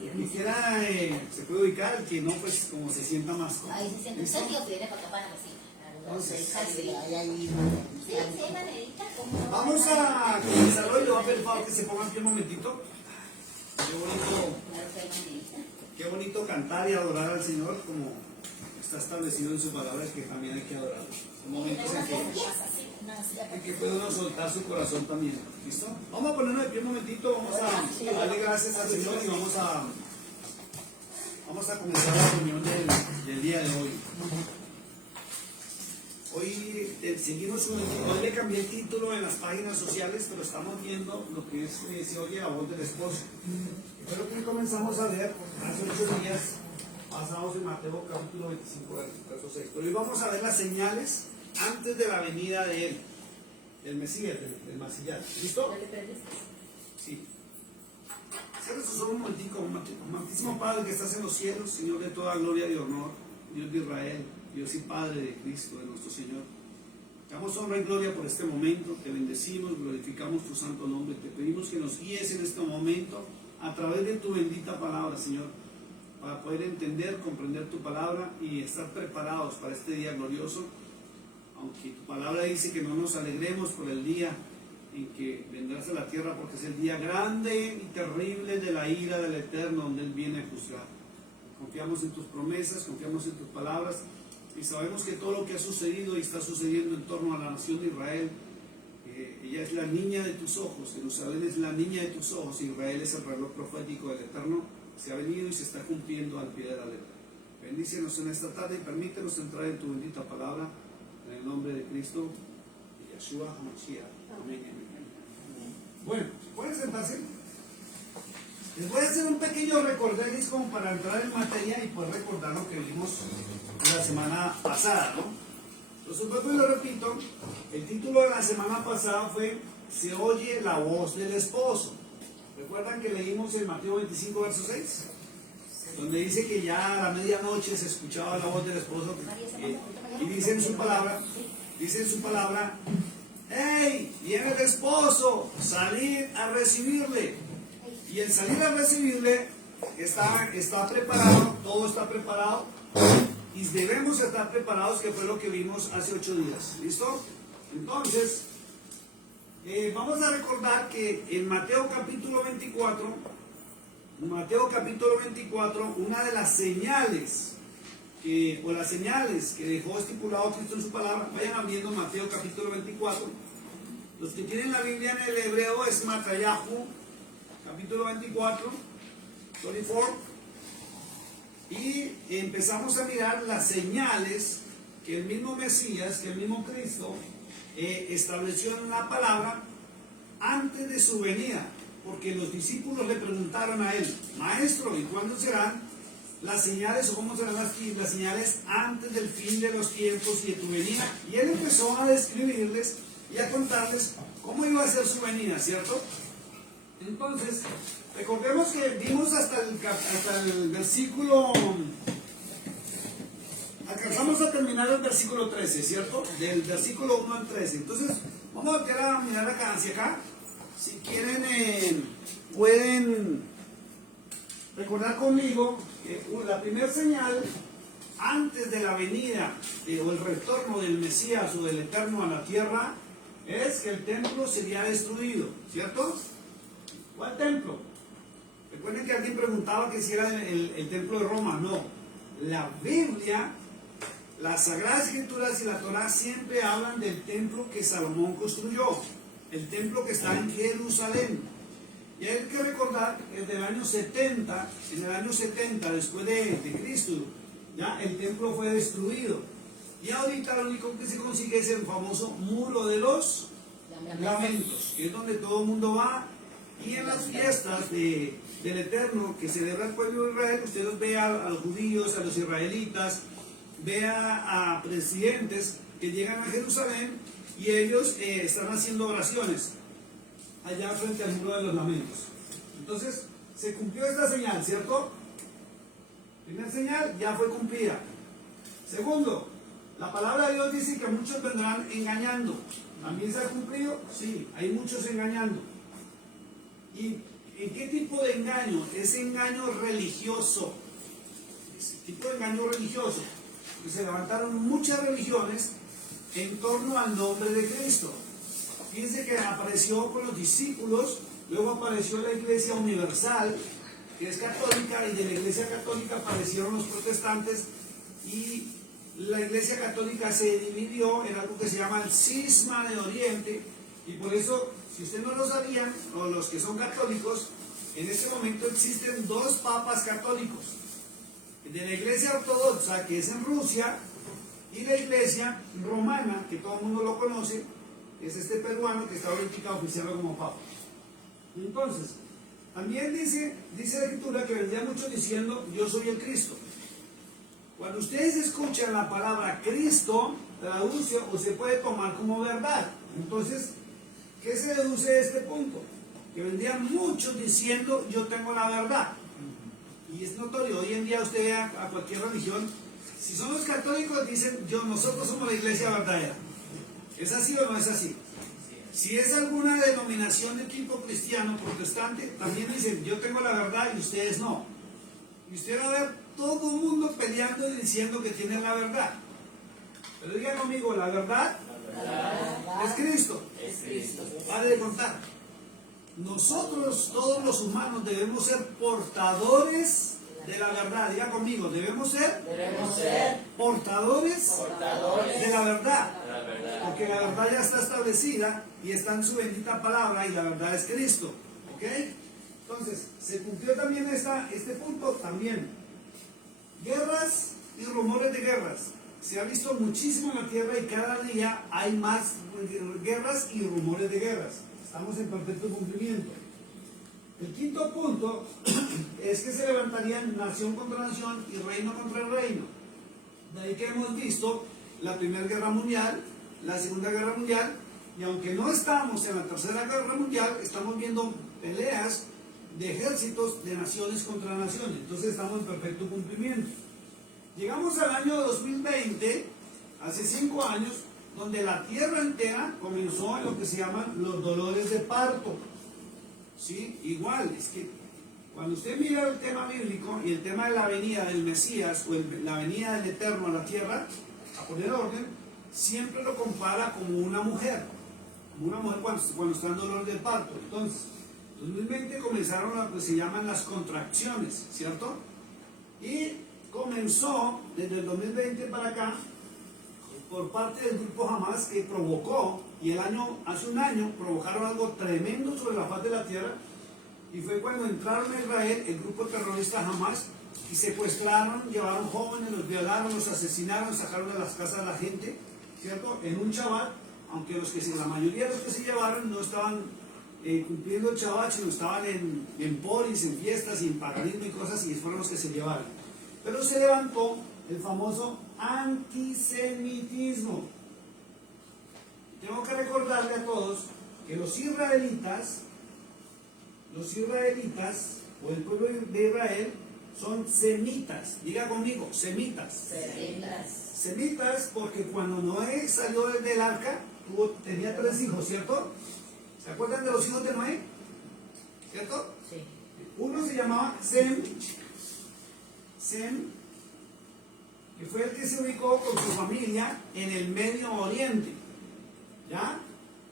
El que quiera se puede ubicar, el que no, pues como se sienta más cómodo. Ahí se siente usted, tío, viene para acá para la mesita. Vamos a comenzar hoy, le voy a pedir favor que se pongan aquí un momentito. Qué bonito cantar y adorar al Señor como está establecido en su palabra, que también hay que adorarlo. Son momentos en que puede uno soltar su corazón también. ¿Listo? Vamos a ponernos de pie un momentito, vamos a darle gracias al Señor y vamos a comenzar la reunión del día de hoy. Hoy seguimos hoy le cambié el título en las páginas sociales, pero estamos viendo lo que es se oye la voz del esposo. Pero que comenzamos a ver hace 8 días basados en Mateo capítulo 25 verso 6. Pero hoy vamos a ver las señales antes de la venida de él, del Mesías, del Masías. ¿Listo? Sí. Cierra sus ojos un momentico. Amantísimo Padre que estás en los cielos, Señor de toda gloria y honor, Dios de Israel, Dios y Padre de Cristo, de nuestro Señor. Te damos honra y gloria por este momento, te bendecimos, glorificamos tu santo nombre, te pedimos que nos guíes en este momento a través de tu bendita palabra, Señor, para poder entender, comprender tu palabra y estar preparados para este día glorioso, aunque tu palabra dice que no nos alegremos por el día en que vendrás a la tierra, porque es el día grande y terrible de la ira del Eterno, donde Él viene a juzgar. Confiamos en tus promesas, confiamos en tus palabras, y sabemos que todo lo que ha sucedido y está sucediendo en torno a la nación de Israel, ella es la niña de tus ojos, Jerusalén es la niña de tus ojos, Israel es el reloj profético del Eterno, se ha venido y se está cumpliendo al pie de la letra. Bendícenos en esta tarde y permítenos entrar en tu bendita palabra, en el nombre de Cristo, y Yeshua HaMashiach. Amén. Bueno, ¿pueden sentarse? Les voy a hacer un pequeño recorderis como para entrar en materia y poder recordar lo que vimos la semana pasada, ¿no? Entonces, vuelvo y lo repito, el título de la semana pasada fue Se oye la voz del esposo. ¿Recuerdan que leímos en Mateo 25, verso 6? Donde dice que ya a la medianoche se escuchaba la voz del esposo y dice en su palabra, ¡hey! Viene el esposo, salid a recibirle. Y el salir a recibirle está preparado, todo está preparado. Y debemos estar preparados, que fue lo que vimos hace 8 días. ¿Listo? Entonces, vamos a recordar que en Mateo capítulo 24, una de las señales, las señales que dejó estipulado Cristo en su palabra, vayan abriendo Mateo capítulo 24. Los que tienen la Biblia en el hebreo es Matayahu, capítulo 24, 24. Y empezamos a mirar las señales que el mismo Mesías, que el mismo Cristo estableció en la palabra antes de su venida, porque los discípulos le preguntaron a él, Maestro, ¿y cuándo serán las señales o cómo serán las señales antes del fin de los tiempos y de tu venida? Y él empezó a describirles y a contarles cómo iba a ser su venida, ¿cierto? Entonces, recordemos que vimos hasta el versículo, alcanzamos a terminar el versículo 13, ¿cierto? Del versículo 1 al 13. Entonces, vamos a mirar acá, hacia acá. Si quieren, pueden recordar conmigo que la primera señal antes de la venida o el retorno del Mesías o del Eterno a la tierra es que el templo sería destruido, ¿cierto? ¿Cuál templo? Recuerden que alguien preguntaba que si era el templo de Roma. No, la Biblia, las Sagradas Escrituras y la Torá siempre hablan del templo que Salomón construyó, el templo que está en Jerusalén. Y hay que recordar que en el año 70 después de Cristo, ya el templo fue destruido. Y ahorita lo único que se consigue es el famoso muro de los lamentos, que es donde todo el mundo va. Y en las fiestas del Eterno que celebra el pueblo de Israel, ustedes vean a los judíos, a los israelitas, vean a presidentes que llegan a Jerusalén y ellos están haciendo oraciones allá frente al muro de los lamentos. Entonces, se cumplió esta señal, ¿cierto? Primera señal, ya fue cumplida. Segundo, la palabra de Dios dice que muchos vendrán engañando. ¿También se ha cumplido? Sí, hay muchos engañando. Y ¿En qué tipo de engaño? Es engaño religioso. Ese tipo de engaño religioso. Que se levantaron muchas religiones en torno al nombre de Cristo. Fíjense que apareció con los discípulos, luego apareció la Iglesia Universal, que es católica, y de la Iglesia Católica aparecieron los protestantes, y la Iglesia Católica se dividió en algo que se llama el Cisma de Oriente, y por eso, si ustedes no lo sabían, o los que son católicos, en este momento existen dos papas católicos, de la Iglesia Ortodoxa, que es en Rusia, y la Iglesia Romana, que todo el mundo lo conoce, es este peruano que está ahorita oficiando como papa. Entonces, también dice la Escritura que vendría muchos diciendo, yo soy el Cristo. Cuando ustedes escuchan la palabra Cristo, traduce o se puede tomar como verdad. Entonces, ¿qué se deduce de este punto? Que vendrían muchos diciendo, yo tengo la verdad. Y es notorio, hoy en día usted ve a cualquier religión, si son los católicos dicen, nosotros somos la iglesia verdadera. ¿Es así o no es así? Si es alguna denominación de tipo cristiano, protestante, también dicen, yo tengo la verdad y ustedes no. Y usted va a ver todo el mundo peleando y diciendo que tienen la verdad. Pero diga conmigo, la verdad es Cristo. Es Cristo. Pare de contar. Nosotros, todos los humanos, debemos ser portadores de la verdad. Diga conmigo, debemos ser portadores de la verdad. Porque la verdad ya está establecida y está en su bendita palabra, y la verdad es Cristo. ¿Ok? Entonces, se cumplió también este punto también. Guerras y rumores de guerras. Se ha visto muchísimo en la tierra y cada día hay más guerras y rumores de guerras. Estamos en perfecto cumplimiento. El quinto punto es que se levantarían nación contra nación y reino contra reino. De ahí que hemos visto la Primera Guerra Mundial, la Segunda Guerra Mundial, y aunque no estamos en la Tercera Guerra Mundial, estamos viendo peleas de ejércitos de naciones contra naciones. Entonces estamos en perfecto cumplimiento. Llegamos al año 2020, hace 5 años, donde la tierra entera comenzó en lo que se llaman los dolores de parto. ¿Sí? Igual, es que cuando usted mira el tema bíblico y el tema de la venida del Mesías o la venida del Eterno a la tierra, a poner orden, siempre lo compara como una mujer cuando está en dolor de parto. Entonces, en 2020 comenzaron lo que se llaman las contracciones, ¿cierto? Y comenzó desde el 2020 para acá por parte del grupo Hamas, que provocó, y hace un año provocaron algo tremendo sobre la faz de la tierra, y fue cuando entraron a Israel el grupo terrorista Hamas y secuestraron, llevaron jóvenes, los violaron, los asesinaron, sacaron de las casas a la gente, ¿cierto? En un Shabbat, aunque la mayoría de los que se llevaron no estaban cumpliendo el Shabbat, sino estaban en polis, en fiestas y en paganismo y cosas, y fueron los que se llevaron. Pero se levantó el famoso antisemitismo. Tengo que recordarle a todos que los israelitas o el pueblo de Israel son semitas. Diga conmigo, semitas. Semitas porque cuando Noé salió del arca tenía 3 hijos, ¿cierto? ¿Se acuerdan de los hijos de Noé? ¿Cierto? Sí. Uno se llamaba Sem, que fue el que se ubicó con su familia en el Medio Oriente. ¿Ya?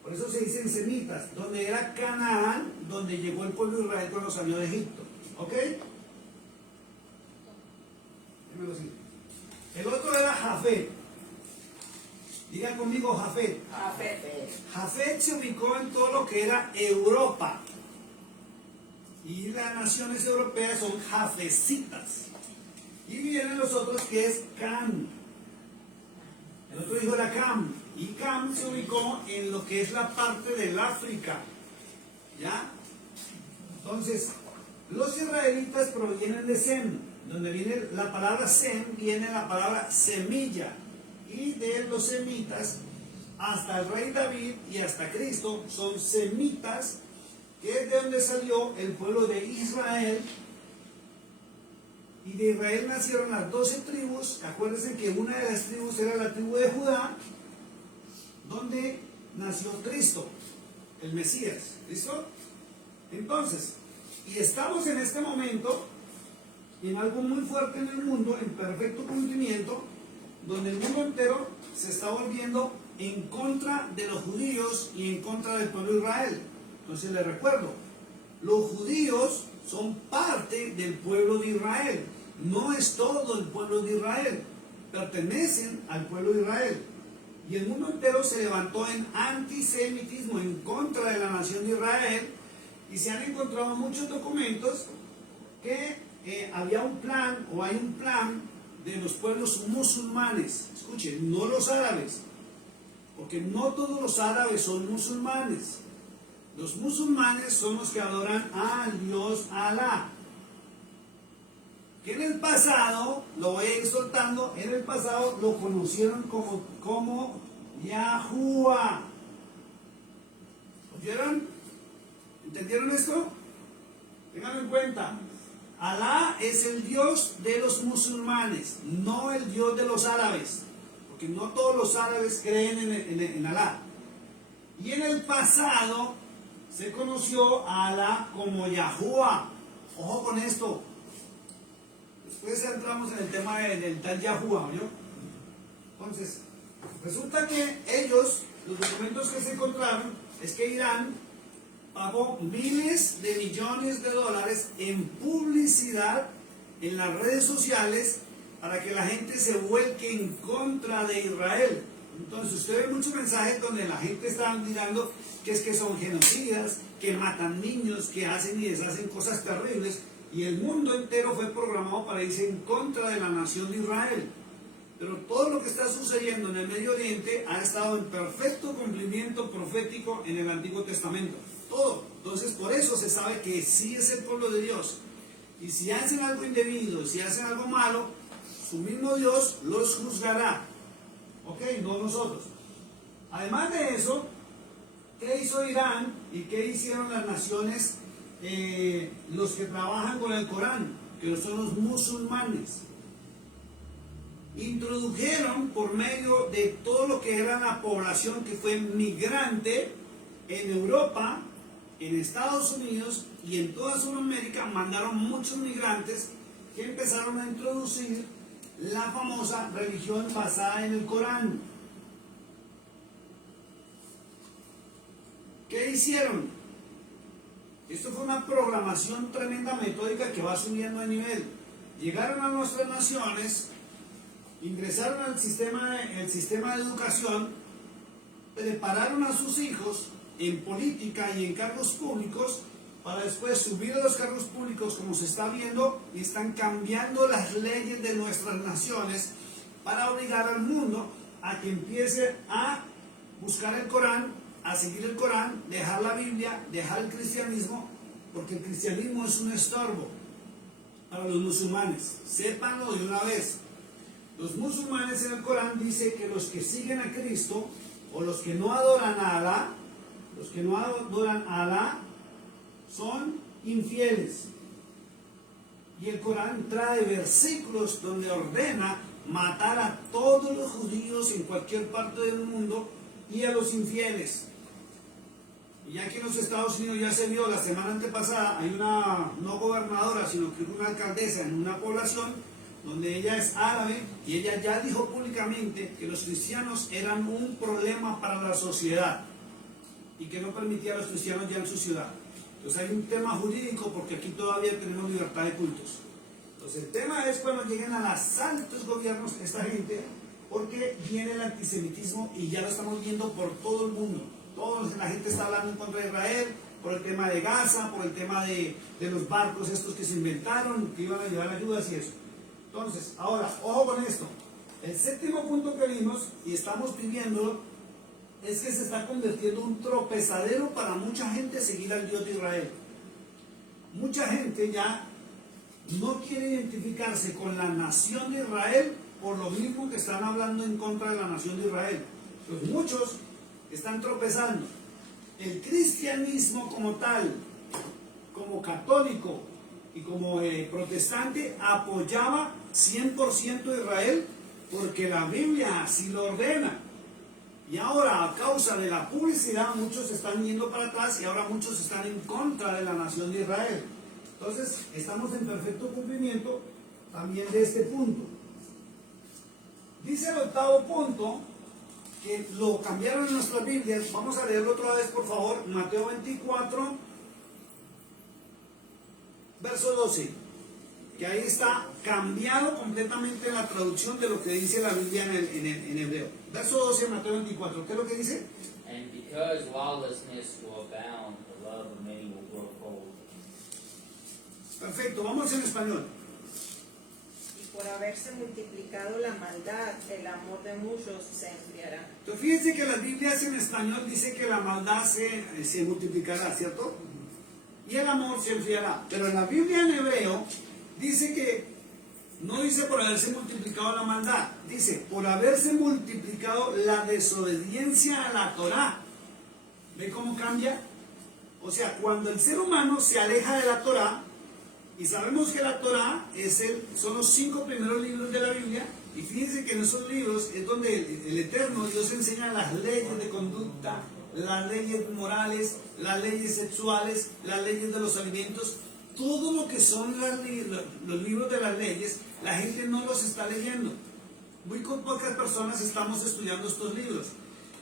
Por eso se dicen semitas, donde era Canaán, donde llegó el pueblo de Israel cuando salió de Egipto. ¿Ok? El otro era Jafet. Diga conmigo Jafet. Jafet se ubicó en todo lo que era Europa. Y las naciones europeas son jafecitas. Y vienen los otros que es Cam. El otro hijo era Cam. Y Cam se ubicó en lo que es la parte del África. ¿Ya? Entonces, los israelitas provienen de Sem. Donde viene la palabra Sem, viene la palabra semilla. Y de los semitas hasta el rey David y hasta Cristo son semitas, que es de donde salió el pueblo de Israel. Y de Israel nacieron las 12 tribus. Acuérdense que una de las tribus era la tribu de Judá, donde nació Cristo, el Mesías. ¿Listo? Entonces, Y estamos en este momento en algo muy fuerte en el mundo, en perfecto cumplimiento, donde el mundo entero se está volviendo en contra de los judíos y en contra del pueblo de Israel. Entonces les recuerdo, los judíos son parte del pueblo de Israel, no es todo el pueblo de Israel, pertenecen al pueblo de Israel. Y el mundo entero se levantó en antisemitismo en contra de la nación de Israel, y se han encontrado muchos documentos que había un plan, o hay un plan de los pueblos musulmanes. Escuchen, no los árabes, porque no todos los árabes son musulmanes. Los musulmanes son los que adoran al Dios Alá, que en el pasado, lo voy a ir soltando, en el pasado lo conocieron como Yahuwah. ¿Oyeron? ¿Entendieron esto? Tenganlo en cuenta. Alá es el Dios de los musulmanes, no el Dios de los árabes, porque no todos los árabes creen en Alá. Y en el pasado se conoció a Alá como Yahuwah. Ojo con esto. Después entramos en el tema del tal Yahuwah, ¿no? Entonces, resulta que ellos, los documentos que se encontraron, es que Irán pagó miles de millones de dólares en publicidad en las redes sociales para que la gente se vuelque en contra de Israel. Entonces usted ve muchos mensajes donde la gente está mirando que es que son genocidas, que matan niños, que hacen y deshacen cosas terribles, y el mundo entero fue programado para irse en contra de la nación de Israel. Pero todo lo que está sucediendo en el Medio Oriente ha estado en perfecto cumplimiento profético en el Antiguo Testamento. Todo. Entonces por eso se sabe que sí es el pueblo de Dios. Y si hacen algo indebido, si hacen algo malo, su mismo Dios los juzgará. Ok, no nosotros. Además de eso, ¿qué hizo Irán y qué hicieron las naciones, los que trabajan con el Corán, que son los musulmanes? Introdujeron por medio de todo lo que era la población que fue migrante en Europa, en Estados Unidos y en toda Sudamérica, mandaron muchos migrantes que empezaron a introducir la famosa religión basada en el Corán. ¿Qué hicieron? Esto fue una programación tremenda metódica que va subiendo de nivel. Llegaron a nuestras naciones, ingresaron al sistema de educación, prepararon a sus hijos en política y en cargos públicos para después subir a los cargos públicos, como se está viendo, y están cambiando las leyes de nuestras naciones para obligar al mundo a que empiece a buscar el Corán, a seguir el Corán, dejar la Biblia, dejar el cristianismo, porque el cristianismo es un estorbo para los musulmanes. Sépanlo de una vez. Los musulmanes en el Corán dice que los que siguen a Cristo, o los que no adoran a Alá, son infieles. Y el Corán trae versículos donde ordena matar a todos los judíos en cualquier parte del mundo y a los infieles. Y aquí en los Estados Unidos ya se vio la semana antepasada, hay una no gobernadora, sino que una alcaldesa en una población donde ella es árabe, y ella ya dijo públicamente que los cristianos eran un problema para la sociedad y que no permitía a los cristianos ya en su ciudad. Entonces hay un tema jurídico, porque aquí todavía tenemos libertad de cultos. Entonces el tema es cuando lleguen a los altos gobiernos esta gente, porque viene el antisemitismo y ya lo estamos viendo por todo el mundo. La gente está hablando en contra de Israel, por el tema de Gaza, por el tema de los barcos estos que se inventaron, que iban a llevar ayudas y eso. Entonces, ahora, ojo con esto. El séptimo punto que vimos, y estamos viviendo, es que se está convirtiendo en un tropezadero para mucha gente seguir al Dios de Israel. Mucha gente ya no quiere identificarse con la nación de Israel por lo mismo que están hablando en contra de la nación de Israel. Pues muchos están tropezando. El cristianismo como tal, como católico y como protestante, apoyaba 100% a Israel porque la Biblia así lo ordena. Y ahora, a causa de la publicidad, muchos están yendo para atrás y ahora muchos están en contra de la nación de Israel. Entonces, estamos en perfecto cumplimiento también de este punto. Dice el octavo punto, que lo cambiaron en nuestras Biblias. Vamos a leerlo otra vez, por favor. Mateo 24, verso 12. Que ahí está cambiado completamente la traducción de lo que dice la Biblia en hebreo. Verso 12, Mateo 24. ¿Qué es lo que dice? And because lawlessness will abound, the love of many will grow cold. Perfecto, vamos en español. Y por haberse multiplicado la maldad, el amor de muchos se enfriará. Entonces, fíjense que las Biblias en español dice que la maldad se multiplicará, ¿cierto? Y el amor se enfriará. Pero en la Biblia en hebreo dice que, no dice por haberse multiplicado la maldad, dice por haberse multiplicado la desobediencia a la Torá. ¿Ve cómo cambia? O sea, cuando el ser humano se aleja de la Torá, y sabemos que la Torá son los 5 primeros libros de la Biblia, y fíjense que en esos libros es donde el Eterno Dios enseña las leyes de conducta, las leyes morales, las leyes sexuales, las leyes de los alimentos. Todo lo que son los libros de las leyes, la gente no los está leyendo. Muy pocas personas estamos estudiando estos libros.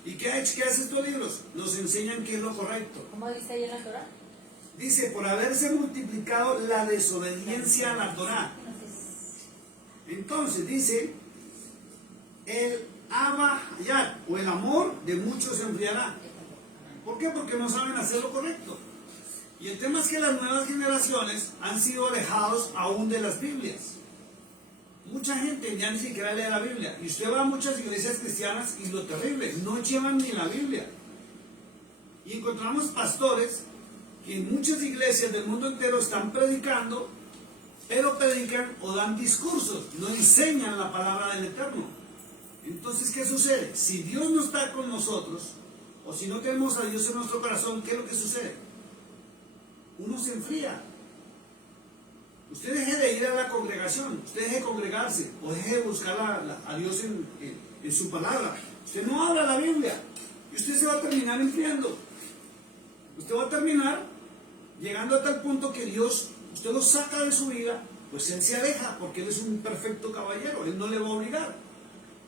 ¿Y qué hacen estos libros? Nos enseñan qué es lo correcto. ¿Cómo dice ahí en la Torah? Dice, por haberse multiplicado la desobediencia a la Torá. Entonces dice, el abayat, o el amor de muchos se enfriará. ¿Por qué? Porque no saben hacer lo correcto. Y el tema es que las nuevas generaciones han sido alejados aún de las Biblias. Mucha gente ya ni siquiera lee la Biblia. Y usted va a muchas iglesias cristianas y lo terrible, no llevan ni la Biblia. Y encontramos pastores que en muchas iglesias del mundo entero están predicando, pero predican o dan discursos, no enseñan la palabra del Eterno. Entonces, ¿qué sucede? Si Dios no está con nosotros, o si no tenemos a Dios en nuestro corazón, ¿qué es lo que sucede? Uno se enfría. Usted deje de ir a la congregación, usted deje de congregarse, o deje de buscar a Dios en su palabra. Usted no habla la Biblia, y usted se va a terminar enfriando. Usted va a terminar llegando a tal punto que Dios, usted lo saca de su vida, pues Él se aleja, porque Él es un perfecto caballero, Él no le va a obligar.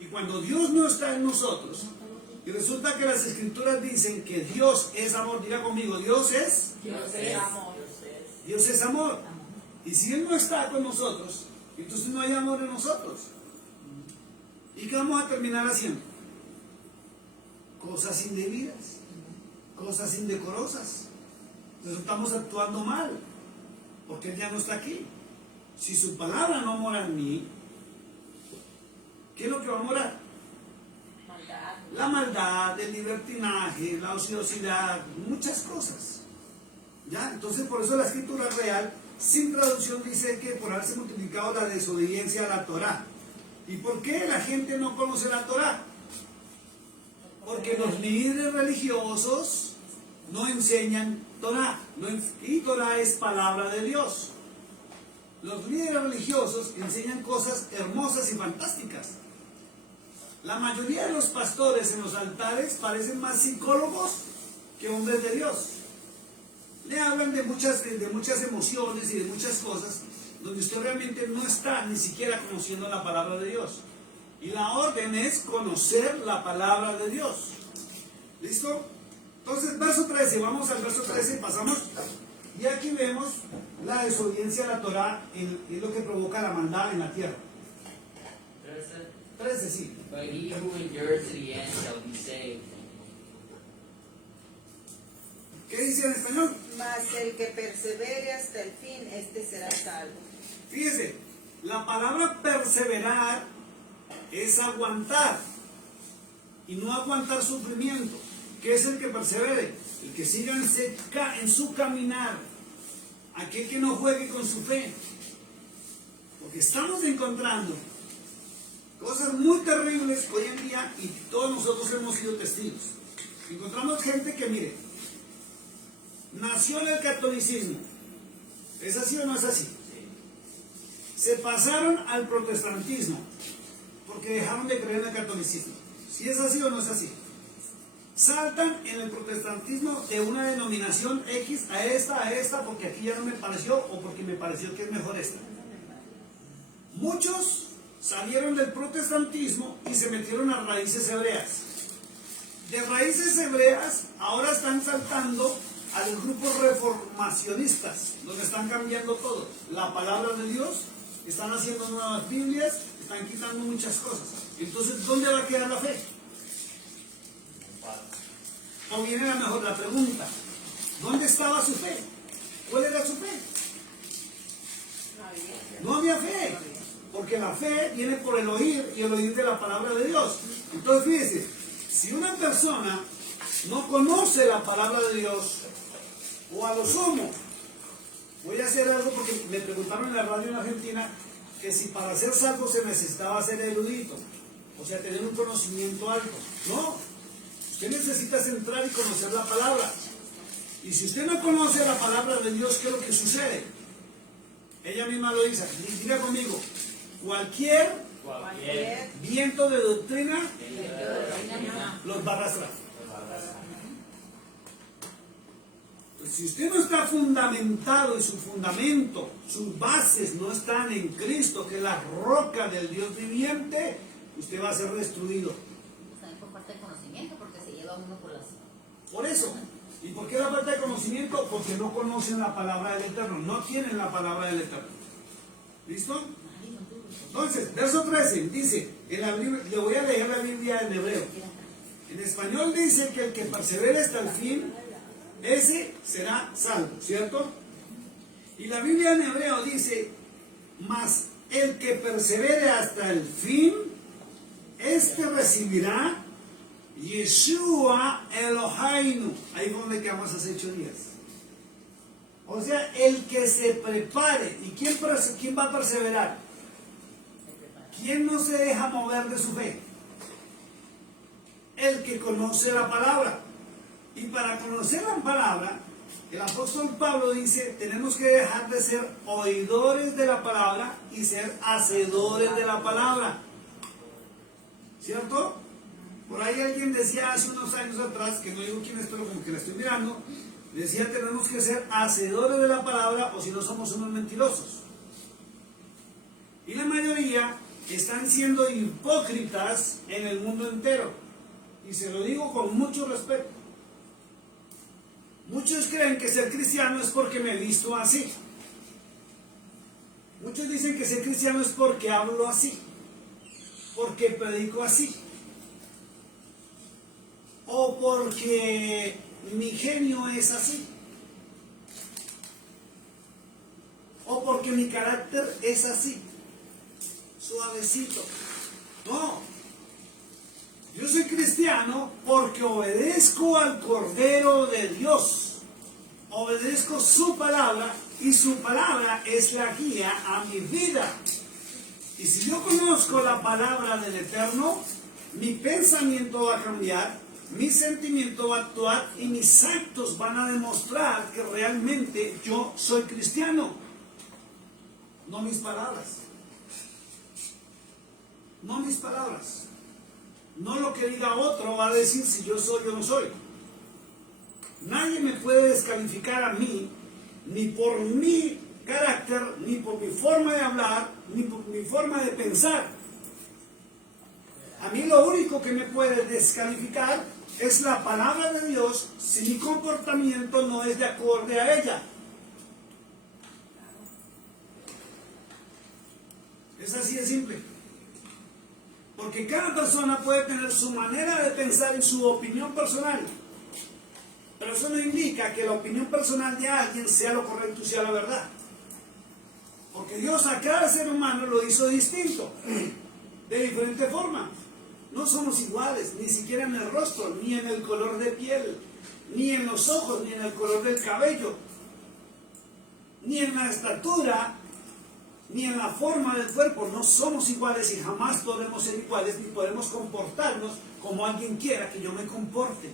Y cuando Dios no está en nosotros, y resulta que las Escrituras dicen que Dios es amor, diga conmigo, Dios es Amor. Dios es amor. Y si Él no está con nosotros, entonces no hay amor en nosotros. ¿Y qué vamos a terminar haciendo? Cosas indebidas, cosas indecorosas. Pero estamos actuando mal, porque Él ya no está aquí. Si su palabra no mora en mí, ¿qué es lo que va a morar? Maldad. La maldad, el libertinaje, la ociosidad, muchas cosas. ¿Ya? Entonces, por eso la Escritura real, sin traducción, dice que por haberse multiplicado la desobediencia a la Torá. ¿Y por qué la gente no conoce la Torá? Porque los líderes religiosos no enseñan Torá. Y Torá es palabra de Dios. Los líderes religiosos enseñan cosas hermosas y fantásticas. La mayoría de los pastores en los altares parecen más psicólogos que hombres de Dios. Le hablan de muchas emociones y de muchas cosas donde usted realmente no está ni siquiera conociendo la palabra de Dios. Y la orden es conocer la palabra de Dios. ¿Listo? Entonces, verso 13, vamos al verso 13, pasamos. Y aquí vemos la desobediencia a la Torá, es lo que provoca la maldad en la tierra. 13, sí. But he who endures to the end shall be saved. ¿Qué dice en español? Mas el que persevere hasta el fin, este será salvo. Fíjese, la palabra perseverar es aguantar y no aguantar sufrimiento. ¿Qué es el que persevere? El que siga en su caminar, aquel que no juegue con su fe. Porque estamos encontrando cosas muy terribles hoy en día y todos nosotros hemos sido testigos. Encontramos gente que, mire, nació en el catolicismo. ¿Es así o no es así? Se pasaron al protestantismo porque dejaron de creer en el catolicismo. ¿Si es así o no es así? saltan en el protestantismo de una denominación X a esta, porque aquí ya no me pareció o porque me pareció que es mejor esta. Muchos salieron del protestantismo y se metieron a raíces hebreas. De raíces hebreas ahora están saltando a los grupos reformacionistas, donde están cambiando todo. La palabra de Dios, están haciendo nuevas Biblias, están quitando muchas cosas. Entonces, ¿dónde va a quedar la fe? O viene la pregunta, ¿dónde estaba su fe? ¿Cuál era su fe? No había fe, porque la fe viene por el oír y el oír de la palabra de Dios. Entonces, fíjese, si una persona no conoce la palabra de Dios, o a lo sumo, voy a hacer algo porque me preguntaron en la radio en Argentina que si para ser salvo se necesitaba ser erudito, o sea, tener un conocimiento alto. No, usted necesita centrar y conocer la palabra. Y si usted no conoce la palabra de Dios, ¿qué es lo que sucede? Ella misma lo dice, diga conmigo, cualquier viento de doctrina los va a arrastrar. Pues si usted no está fundamentado y su fundamento, sus bases no están en Cristo, que es la roca del Dios viviente, usted va a ser destruido. También por falta de conocimiento, porque se lleva uno por las... Por eso. ¿Y por qué la falta de conocimiento? Porque no conocen la palabra del Eterno, no tienen la palabra del Eterno. ¿Listo? Entonces, verso 13 dice, le voy a leer la Biblia en hebreo. En español dice que el que persevere hasta el fin, ese será salvo, ¿cierto? Y la Biblia en hebreo dice, mas el que persevere hasta el fin, este recibirá Yeshua Eloheinu. Ahí fue donde quedamos hace 8 días. O sea, el que se prepare. ¿Y quién va a perseverar? ¿Quién no se deja mover de su fe? El que conoce la palabra. Y para conocer la palabra, el apóstol Pablo dice, tenemos que dejar de ser oidores de la palabra y ser hacedores de la palabra. ¿Cierto? Por ahí alguien decía hace unos años atrás, que no digo quién es, pero como que la estoy mirando, decía, tenemos que ser hacedores de la palabra o si no somos unos mentirosos. Y la mayoría están siendo hipócritas en el mundo entero. Y se lo digo con mucho respeto. Muchos creen que ser cristiano es porque me he visto así. Muchos dicen que ser cristiano es porque hablo así, porque predico así, o porque mi genio es así, o porque mi carácter es así, suavecito. No, yo soy cristiano porque obedezco al Cordero de Dios, obedezco su palabra y su palabra es la guía a mi vida. Y si yo conozco la palabra del Eterno, mi pensamiento va a cambiar, mi sentimiento va a actuar y mis actos van a demostrar que realmente yo soy cristiano. No mis palabras. No mis palabras. No lo que diga otro va a decir si yo soy o no soy. Nadie me puede descalificar a mí, ni por mi carácter, ni por mi forma de hablar, ni por mi forma de pensar. A mí lo único que me puede descalificar es la palabra de Dios si mi comportamiento no es de acorde a ella. Es así de simple. Porque cada persona puede tener su manera de pensar y su opinión personal. Pero eso no indica que la opinión personal de alguien sea lo correcto y sea la verdad. Porque Dios a cada ser humano lo hizo distinto, de diferente forma. No somos iguales, ni siquiera en el rostro, ni en el color de piel, ni en los ojos, ni en el color del cabello, ni en la estatura, ni en la forma del cuerpo. No somos iguales y jamás podremos ser iguales, ni podremos comportarnos como alguien quiera que yo me comporte.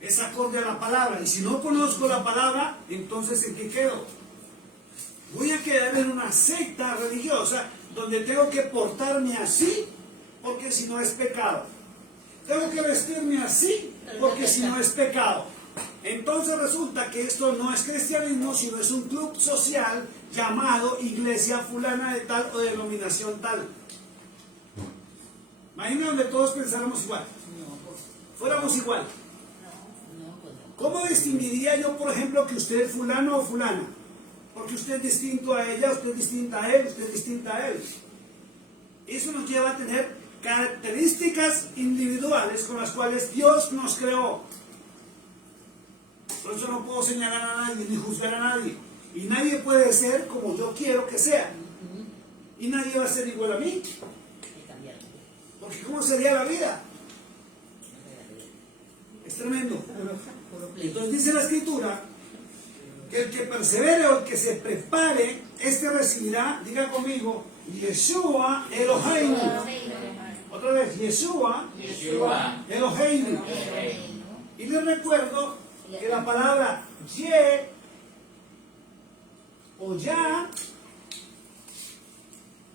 Es acorde a la palabra, y si no conozco la palabra, entonces ¿en qué quedo? Voy a quedar en una secta religiosa donde tengo que portarme así, porque si no es pecado. tengo que vestirme así porque si no es pecado. Entonces resulta que esto no es cristianismo, sino es un club social llamado iglesia fulana de tal o denominación tal. Imagina donde todos pensáramos igual, fuéramos igual. ¿Cómo distinguiría yo, por ejemplo, que usted es fulano o fulana? Porque usted es distinto a ella, usted es distinta a él, usted es distinta a él. Eso nos lleva a tener características individuales con las cuales Dios nos creó. Por eso no puedo señalar a nadie ni juzgar a nadie. Y nadie puede ser como yo quiero que sea. Y nadie va a ser igual a mí. Porque ¿cómo sería la vida? Es tremendo. Entonces dice la Escritura que el que persevere o el que se prepare, este recibirá, diga conmigo, Yeshua Eloheinu. Otra vez, Yeshua Eloheinu. Y les recuerdo que la palabra Ye o Ya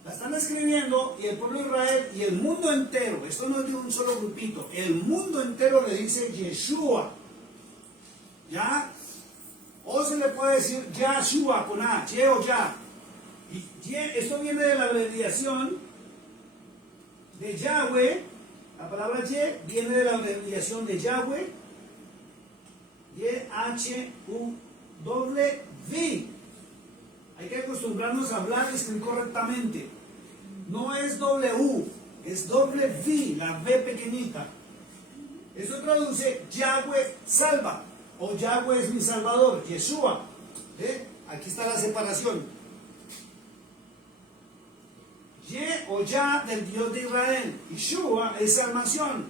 la están escribiendo y el pueblo de Israel y el mundo entero, esto no es de un solo grupito, el mundo entero le dice Yeshua. ¿Ya? O se le puede decir Yahshua con A, Ye o Ya. Y Ye, esto viene de la abreviación de Yahweh. La palabra Ye viene de la abreviación de Yahweh. Y-H-U-W. Hay que acostumbrarnos a hablar y escribir correctamente. No es W, es doble V, la V pequeñita. Eso traduce Yahweh salva, o Yahweh es mi salvador, Yeshua. Aquí está la separación. Ye o Ya del Dios de Israel. Yeshua es salvación.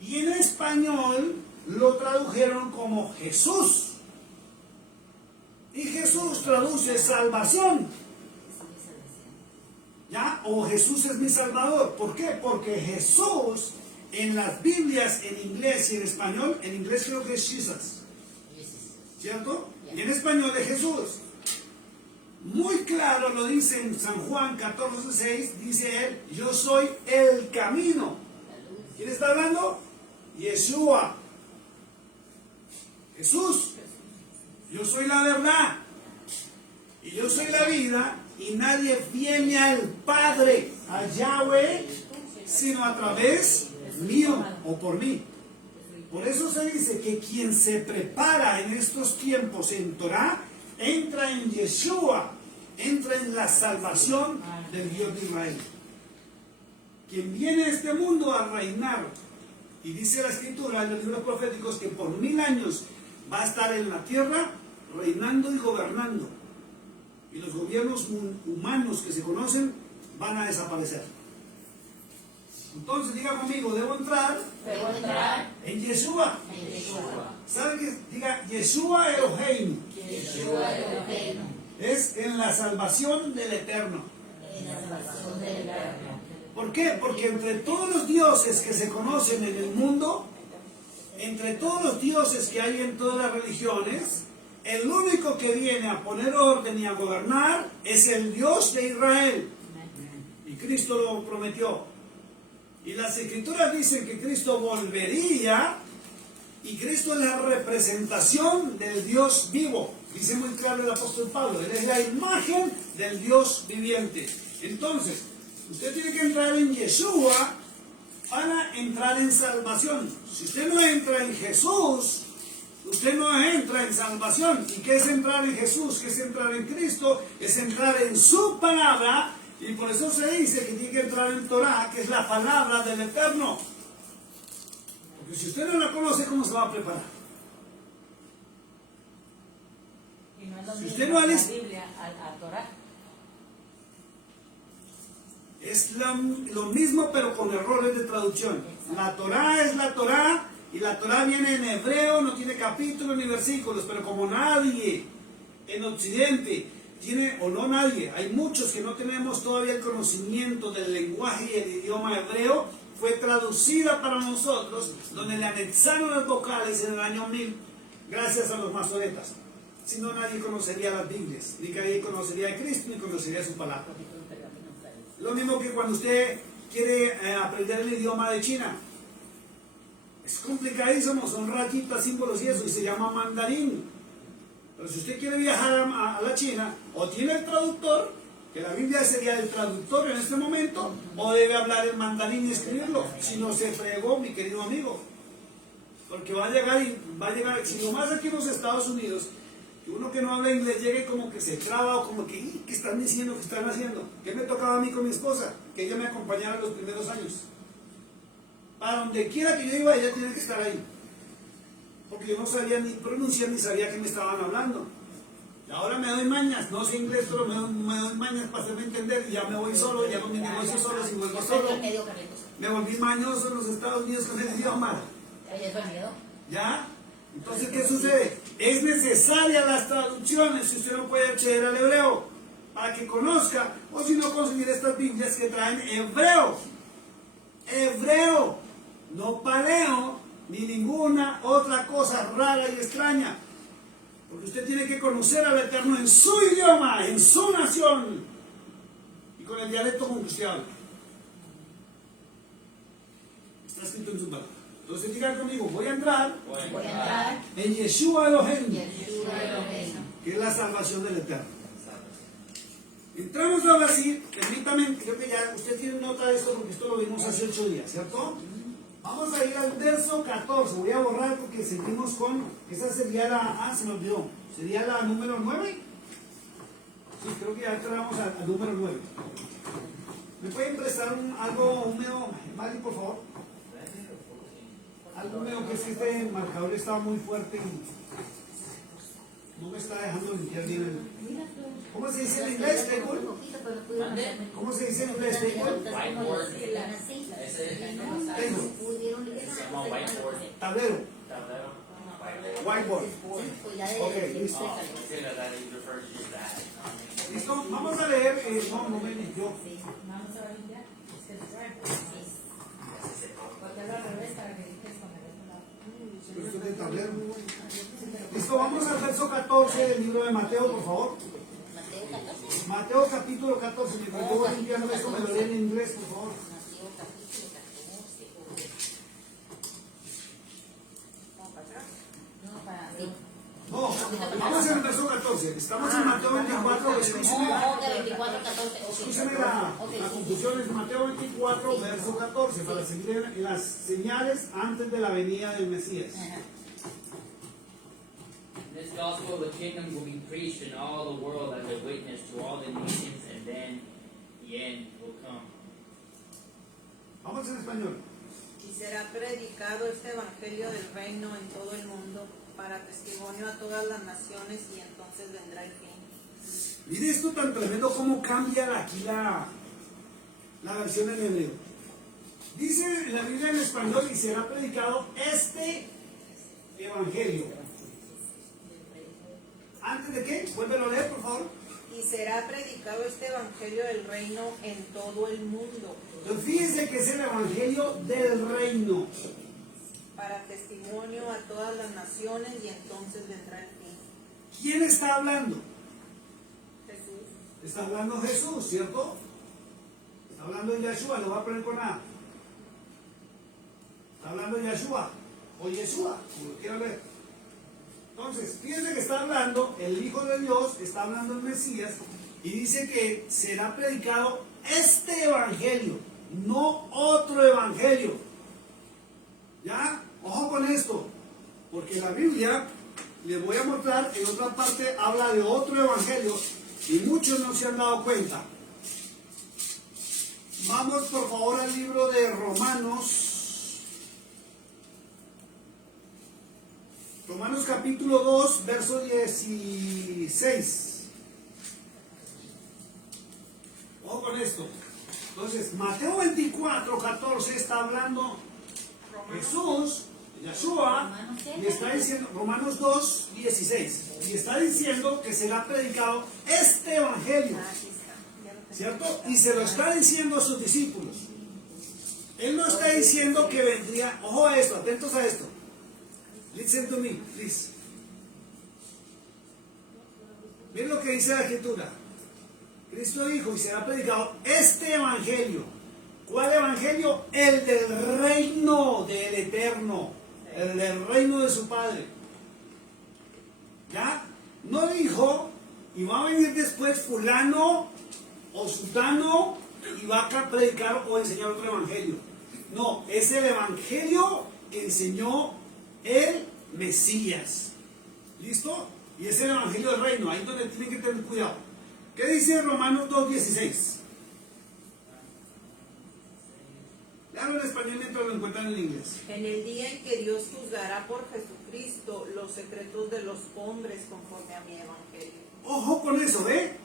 Y en español lo tradujeron como Jesús. Y Jesús traduce salvación. ¿Ya? O Jesús es mi salvador. ¿Por qué? Porque Jesús en las Biblias en inglés y en español, en inglés creo que es Jesus. ¿Cierto? Y en español es Jesús. Muy claro lo dice en San Juan 14:6, dice él, yo soy el camino. ¿Quién está hablando? Yeshua. Jesús. Yo soy la verdad. Y yo soy la vida. Y nadie viene al Padre, a Yahweh, sino a través mío o por mí. Por eso se dice que quien se prepara en estos tiempos en Torah, entra en Yeshua, entra en la salvación del Dios de Israel. Quien viene a este mundo a reinar, y dice la Escritura en los libros proféticos que por 1000 años va a estar en la tierra reinando y gobernando. Y los gobiernos humanos que se conocen van a desaparecer. Entonces diga conmigo, debo entrar en Yeshua. ¿Sabe qué? Diga Yeshua Eloheinu. Es en la salvación del Eterno. ¿Por qué? Porque entre todos los dioses que se conocen en el mundo, entre todos los dioses que hay en todas las religiones, el único que viene a poner orden y a gobernar es el Dios de Israel. Y Cristo lo prometió. Y las Escrituras dicen que Cristo volvería, y Cristo es la representación del Dios vivo. Dice muy claro el apóstol Pablo, él es la imagen del Dios viviente. Entonces, usted tiene que entrar en Yeshua para entrar en salvación. Si usted no entra en Jesús, usted no entra en salvación. ¿Y qué es entrar en Jesús? ¿Qué es entrar en Cristo? Es entrar en su palabra. Y por eso se dice que tiene que entrar en Torah, que es la palabra del Eterno. Porque si usted no la conoce, ¿cómo se va a preparar? Y no es lo Si mismo usted no ha la leído- Biblia a Torah. Es lo mismo, pero con errores de traducción. La Torah es la Torah, y la Torah viene en hebreo, no tiene capítulos ni versículos, pero como nadie en Occidente tiene, o no nadie, hay muchos que no tenemos todavía el conocimiento del lenguaje y el idioma hebreo, fue traducida para nosotros, donde le anexaron las vocales en el año 1000, gracias a los masoretas. Si no, nadie conocería las Biblias, ni nadie conocería a Cristo, ni conocería su palabra. Lo mismo que cuando usted quiere aprender el idioma de China. Es complicadísimo, son rayitas, símbolos y eso, y se llama mandarín. Pero si usted quiere viajar a la China, o tiene el traductor, que la Biblia sería el traductor en este momento, o debe hablar el mandarín y escribirlo. Si no se fregó, mi querido amigo. Porque va a llegar, si nomás aquí en los Estados Unidos, que uno que no habla inglés llegue como que se traba o como que, ¿qué están diciendo? ¿Qué están haciendo? ¿Qué me tocaba a mí con mi esposa? Que ella me acompañara los primeros años. Para donde quiera que yo iba, ella tiene que estar ahí. Porque yo no sabía ni pronunciar ni sabía qué me estaban hablando. Y ahora me doy mañas, no sé inglés, pero me doy mañas para hacerme entender y ya me voy solo, ya con mi negocio solo, si vuelvo solo. Me volví mañoso en los Estados Unidos con el idioma. ¿Ya? Entonces, ¿qué sucede? Es necesaria las traducciones si usted no puede acceder al hebreo, para que conozca, o si no, conseguir estas Biblias que traen hebreo. Hebreo, no paleo, ni ninguna otra cosa rara y extraña. Porque usted tiene que conocer al Eterno en su idioma, en su nación, y con el dialecto con que usted habla. Está escrito en su palabra. Entonces digan conmigo, voy a entrar en Yeshua Elohim, que es la salvación del Eterno. Entramos ahora sí, permítame, creo que ya usted tiene nota de esto porque esto lo vimos hace 8 días, ¿cierto? Vamos a ir al verso 14, voy a borrar porque seguimos con, esa sería la, se me olvidó, sería la número 9. Sí, creo que ya entramos al número 9. ¿Me pueden prestar algo húmedo, Mali, por favor? Algo húmedo, que es que este marcador está muy fuerte y no me está dejando limpiar bien el... ¿Cómo se dice en inglés, Table? ¿Cómo se dice en inglés, Table? Whiteboard. Ese se llama whiteboard. Tablero. Tablero. Whiteboard. Ok, listo. Sí, that he refers to just that. Listo, vamos a leer, no me limpió. Vamos a ver ya. Es que es right. Porque al revés para que dijes con el otro lado. Esto es de tablero. Listo, vamos al verso 14 del libro de Mateo, por favor. Mateo capítulo 14. Mientras yo voy limpiando esto, me lo leen en inglés, por favor. No, vamos en el verso 14. Estamos en Mateo 24, escúcheme la confusión, es Mateo 24, verso 14, para seguir en las señales antes de la venida del Mesías. This gospel of the kingdom will be preached in all the world as a witness to all the nations, and then the end will come. Vamos en español. Y será predicado este evangelio del reino en todo el mundo para testimonio a todas las naciones y entonces vendrá el fin. Mire esto tan tremendo como cambia aquí la versión en hebreo. Dice en la Biblia en español y será predicado este evangelio. ¿Antes de qué? Vuélvelo a leer, por favor. Y será predicado este evangelio del reino en todo el mundo Entonces, fíjense que es el evangelio del reino. para testimonio a todas las naciones y entonces vendrá el fin. ¿Quién está hablando? Jesús. Está hablando Jesús, ¿cierto? Está hablando Yeshua, lo va a poner con A. Está hablando Yeshua, o Yeshua, como lo quieran ver. Entonces, fíjense que está hablando el Hijo de Dios, está hablando el Mesías, y dice que será predicado este evangelio, no otro evangelio. ¿Ya? Ojo con esto, porque la Biblia, les voy a mostrar, en otra parte habla de otro evangelio, y muchos no se han dado cuenta. Vamos por favor al libro de Romanos. Romanos capítulo 2, verso 16. Ojo con esto. Entonces, Mateo 24, 14 está hablando Jesús, Yeshua, y está diciendo, Romanos 2, 16, y está diciendo que será predicado este evangelio, ¿cierto? Y se lo está diciendo a sus discípulos. Él no está diciendo que vendría, ojo a esto, atentos a esto. Listen to me, please. Miren lo que dice la Escritura. Cristo dijo, y será predicado este evangelio, ¿Cuál evangelio? El del reino del Eterno, el del reino de su Padre. ¿Ya? No dijo, y va a venir después fulano o sutano y va a predicar o enseñar otro evangelio. No, es el evangelio que enseñó el Mesías. ¿Listo? Y es el evangelio del reino, ahí es donde tienen que tener cuidado. ¿Qué dice Romanos 2:16? Léalo en español mientras lo encuentran en inglés. En el día en que Dios juzgará por Jesucristo los secretos de los hombres conforme a mi evangelio. Ojo con eso, ¿ve?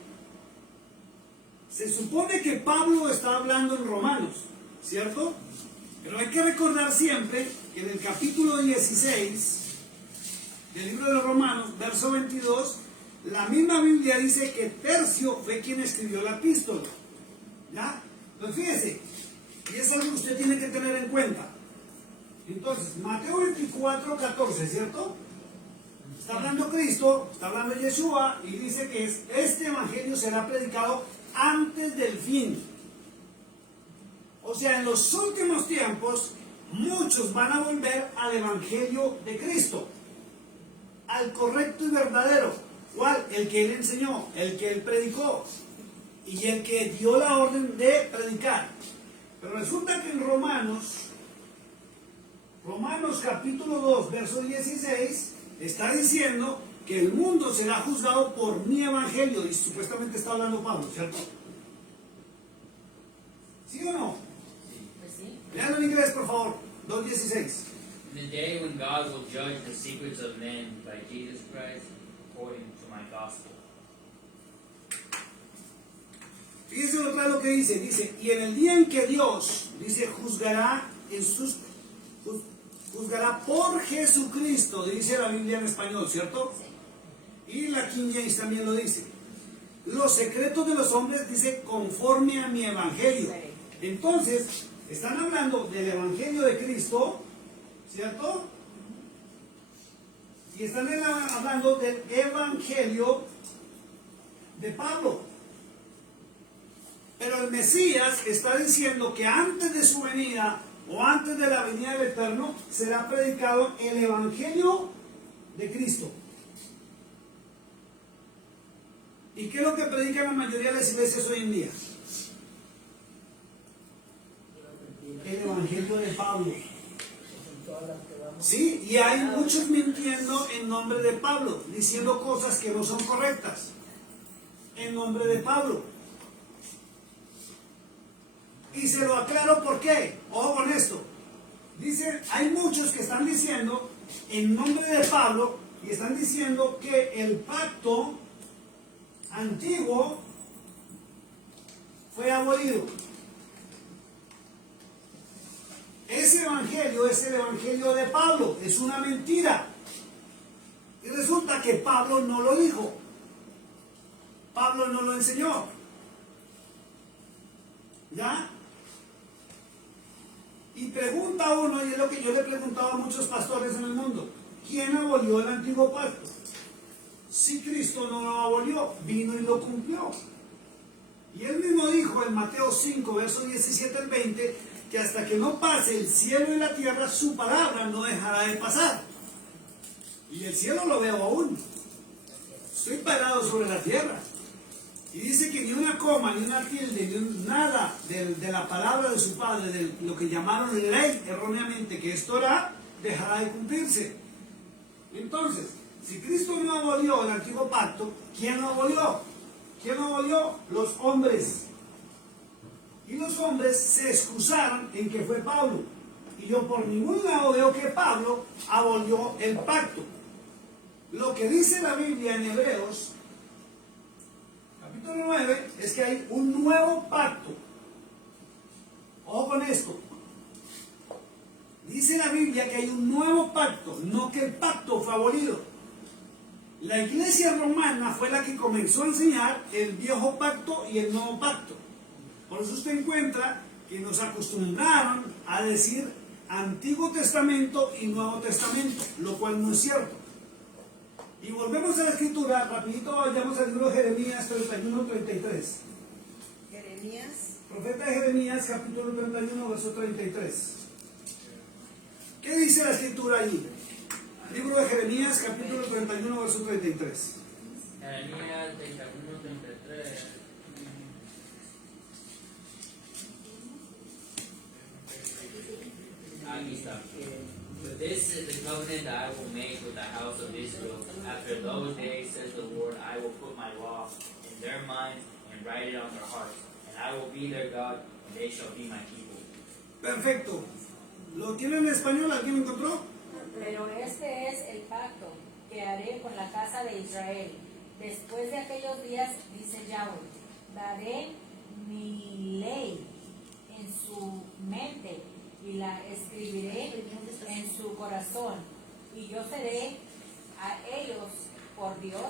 Se supone que Pablo está hablando en Romanos, ¿cierto? Pero hay que recordar siempre que en el capítulo 16 del libro de los Romanos, verso 22, la misma Biblia dice que Tercio fue quien escribió la epístola. ¿Ya? Entonces fíjese, y es algo que usted tiene que tener en cuenta. Entonces, Mateo 24, 14, ¿cierto? Está hablando Cristo, está hablando Yeshua, y dice que este evangelio será predicado antes del fin. O sea, en los últimos tiempos, muchos van a volver al evangelio de Cristo, al correcto y verdadero. ¿Cuál? El que él enseñó, el que él predicó y el que dio la orden de predicar. Pero resulta que en Romanos capítulo 2, verso 16, está diciendo que el mundo será juzgado por mi evangelio, y supuestamente está hablando Pablo, ¿cierto? ¿Sí o no? Pues sí. Leanlo en inglés, por favor. 2:16. In the day when God will judge the secrets of men by Jesus Christ according to my gospel. Fíjense otra vez lo que dice, y en el día en que Dios, dice, juzgará por Jesucristo, dice la Biblia en español, ¿cierto? Y la King James también lo dice. Los secretos de los hombres, dice, conforme a mi evangelio. Entonces, están hablando del evangelio de Cristo, ¿cierto? Y están hablando del evangelio de Pablo. Pero el Mesías está diciendo que antes de su venida o antes de la venida del Eterno será predicado el evangelio de Cristo. ¿Y qué es lo que predican la mayoría de las iglesias hoy en día? El evangelio de Pablo. Sí, y hay muchos mintiendo en nombre de Pablo, diciendo cosas que no son correctas en nombre de Pablo. Y se lo aclaro por qué. Ojo con esto. Dice, hay muchos que están diciendo en nombre de Pablo y están diciendo que el pacto antiguo fue abolido. Ese evangelio es el evangelio de Pablo, es una mentira. Y resulta que Pablo no lo dijo. Pablo no lo enseñó. ¿Ya? Y pregunta uno, y es lo que yo le preguntaba a muchos pastores en el mundo, ¿quién abolió el antiguo pacto? Si Cristo no lo abolió, vino y lo cumplió. Y él mismo dijo en Mateo 5, versos 17 al 20, que hasta que no pase el cielo y la tierra, su palabra no dejará de pasar. Y el cielo lo veo aún. Estoy parado sobre la tierra. Y dice que ni una coma, ni una tilde, ni nada de la palabra de su Padre, de lo que llamaron ley erróneamente, que es Torah, dejará de cumplirse. Entonces, si Cristo no abolió el antiguo pacto, ¿quién lo abolió? ¿Quién lo abolió? Los hombres. Y los hombres se excusaron en que fue Pablo. Y yo por ningún lado veo que Pablo abolió el pacto. Lo que dice la Biblia en Hebreos capítulo 9 es que hay un nuevo pacto. Ojo con esto. Dice la Biblia que hay un nuevo pacto, no que el pacto fue abolido. La iglesia romana fue la que comenzó a enseñar el viejo pacto y el nuevo pacto. Por eso usted encuentra que nos acostumbraron a decir Antiguo Testamento y Nuevo Testamento, lo cual no es cierto. Y volvemos a la escritura, rapidito vayamos al libro de Jeremías 31-33. Jeremías Profeta Jeremías, capítulo 31, verso 33. ¿Qué dice la escritura allí? Libro de Jeremías, capítulo 31, verso 33. Jeremías 31:33. Aquí está. But this is the covenant that I will make with the house of Israel. After those days, says the Lord, I will put my law in their minds and write it on their hearts. And I will be their God, and they shall be my people. Perfecto. ¿Lo tiene en español? ¿Alguien lo encontró? Pero este es el pacto que haré con la casa de Israel. Después de aquellos días, dice Yahweh, daré mi ley en su mente y la escribiré en su corazón. Y yo seré a ellos por Dios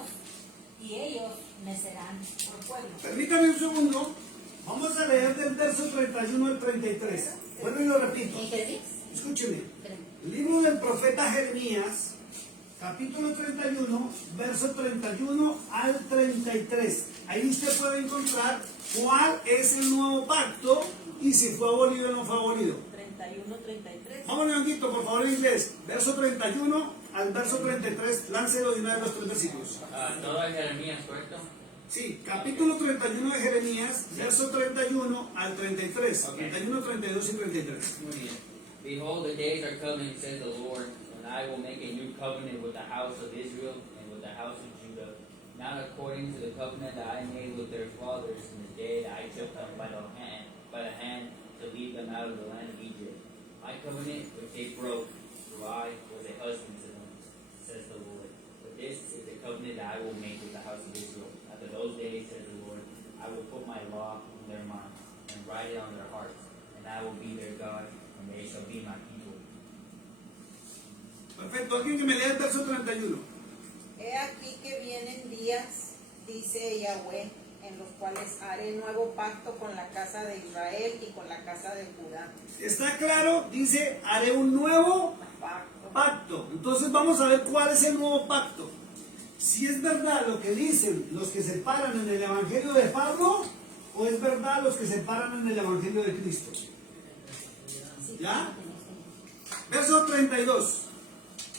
y ellos me serán por pueblo. Permítame un segundo. Vamos a leer del verso 31 al 33. Vuelvo y lo repito. ¿En Jeremías? Escúcheme. Libro del profeta Jeremías, capítulo 31, verso 31 al 33. Ahí usted puede encontrar cuál es el nuevo pacto y si fue abolido o no fue abolido. 31, 33. Vamos, Leonquito, por favor, en inglés. Verso 31 al verso 33. Láncelo de una de los tres versículos. Todo es Jeremías, ¿correcto? Sí, capítulo 31 de Jeremías, verso 31 al 33. Ok. 31, 32 y 33. Muy bien. Behold, the days are coming, says the Lord, when I will make a new covenant with the house of Israel and with the house of Judah, not according to the covenant that I made with their fathers in the day that I took them by the hand to lead them out of the land of Egypt. My covenant which they broke, for I was a husband to them, says the Lord. But this is the covenant that I will make with the house of Israel. After those days, says the Lord, I will put my law in their minds and write it on their hearts, and I will be their God, and they shall be my people. Perfecto, alguien que me lea el verso 31. He aquí que vienen días, dice Yahweh, en los cuales haré nuevo pacto con la casa de Israel y con la casa de Judá. Está claro, dice, haré un nuevo pacto. Entonces vamos a ver cuál es el nuevo pacto. Si es verdad lo que dicen los que se paran en el evangelio de Pablo, o es verdad los que se paran en el evangelio de Cristo. ¿Ya? Verso 32.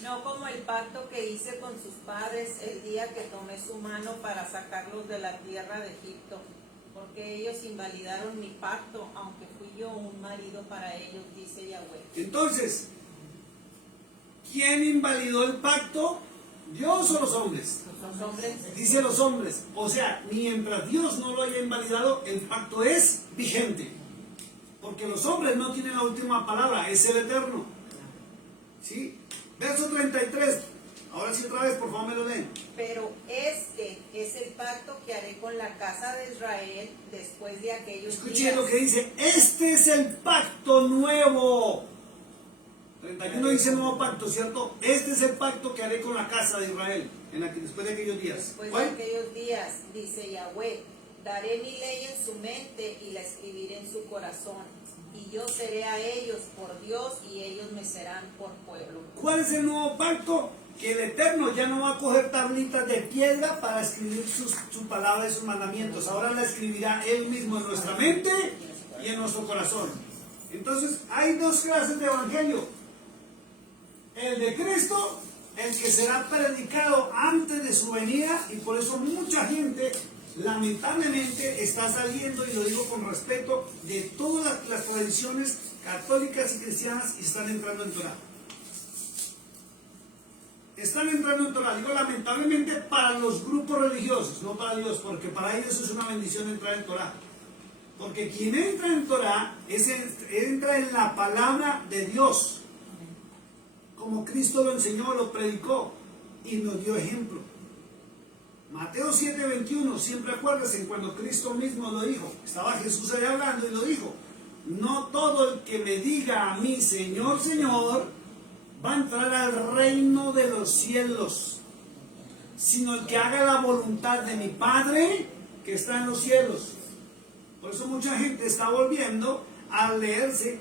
No como el pacto que hice con sus padres el día que tomé su mano para sacarlos de la tierra de Egipto, porque ellos invalidaron mi pacto, aunque fui yo un marido para ellos, dice Yahweh. Entonces, ¿quién invalidó el pacto? ¿Dios o los hombres? Los hombres, Dice los hombres. O sea, mientras Dios no lo haya invalidado, el pacto es vigente. Porque los hombres no tienen la última palabra, es el Eterno. ¿Sí? Verso 33. Ahora sí otra vez, por favor me lo leen. pero este es el pacto que haré con la casa de Israel después de aquellos Escuchen días. lo que dice. Este es el pacto nuevo. 31 dice nuevo pacto, ¿cierto? Este es el pacto que haré con la casa de Israel después de aquellos días. Después de ¿Cuál? aquellos días, dice Yahweh, daré mi ley en su mente y la escribiré en su corazón. Y yo seré a ellos por Dios y ellos me serán por pueblo. ¿Cuál es el nuevo pacto? Que el Eterno ya no va a coger tablitas de piedra para escribir su palabra y sus mandamientos. Ahora la escribirá Él mismo en nuestra mente y en nuestro corazón. Entonces, hay dos clases de evangelio. El de Cristo, el que será predicado antes de su venida, y por eso mucha gente lamentablemente está saliendo, y lo digo con respeto, de todas las tradiciones católicas y cristianas y están entrando en Torah. Están entrando en Torah, digo lamentablemente para los grupos religiosos, no para Dios, porque para ellos es una bendición entrar en Torah. Porque quien entra en Torah entra en la palabra de Dios. Como Cristo lo enseñó, lo predicó y nos dio ejemplo. Mateo 7:21, siempre acuérdense cuando Cristo mismo lo dijo. Estaba Jesús ahí hablando y lo dijo. No todo el que me diga a mí, Señor, Señor, va a entrar al reino de los cielos, sino el que haga la voluntad de mi Padre que está en los cielos. Por eso mucha gente está volviendo a leerse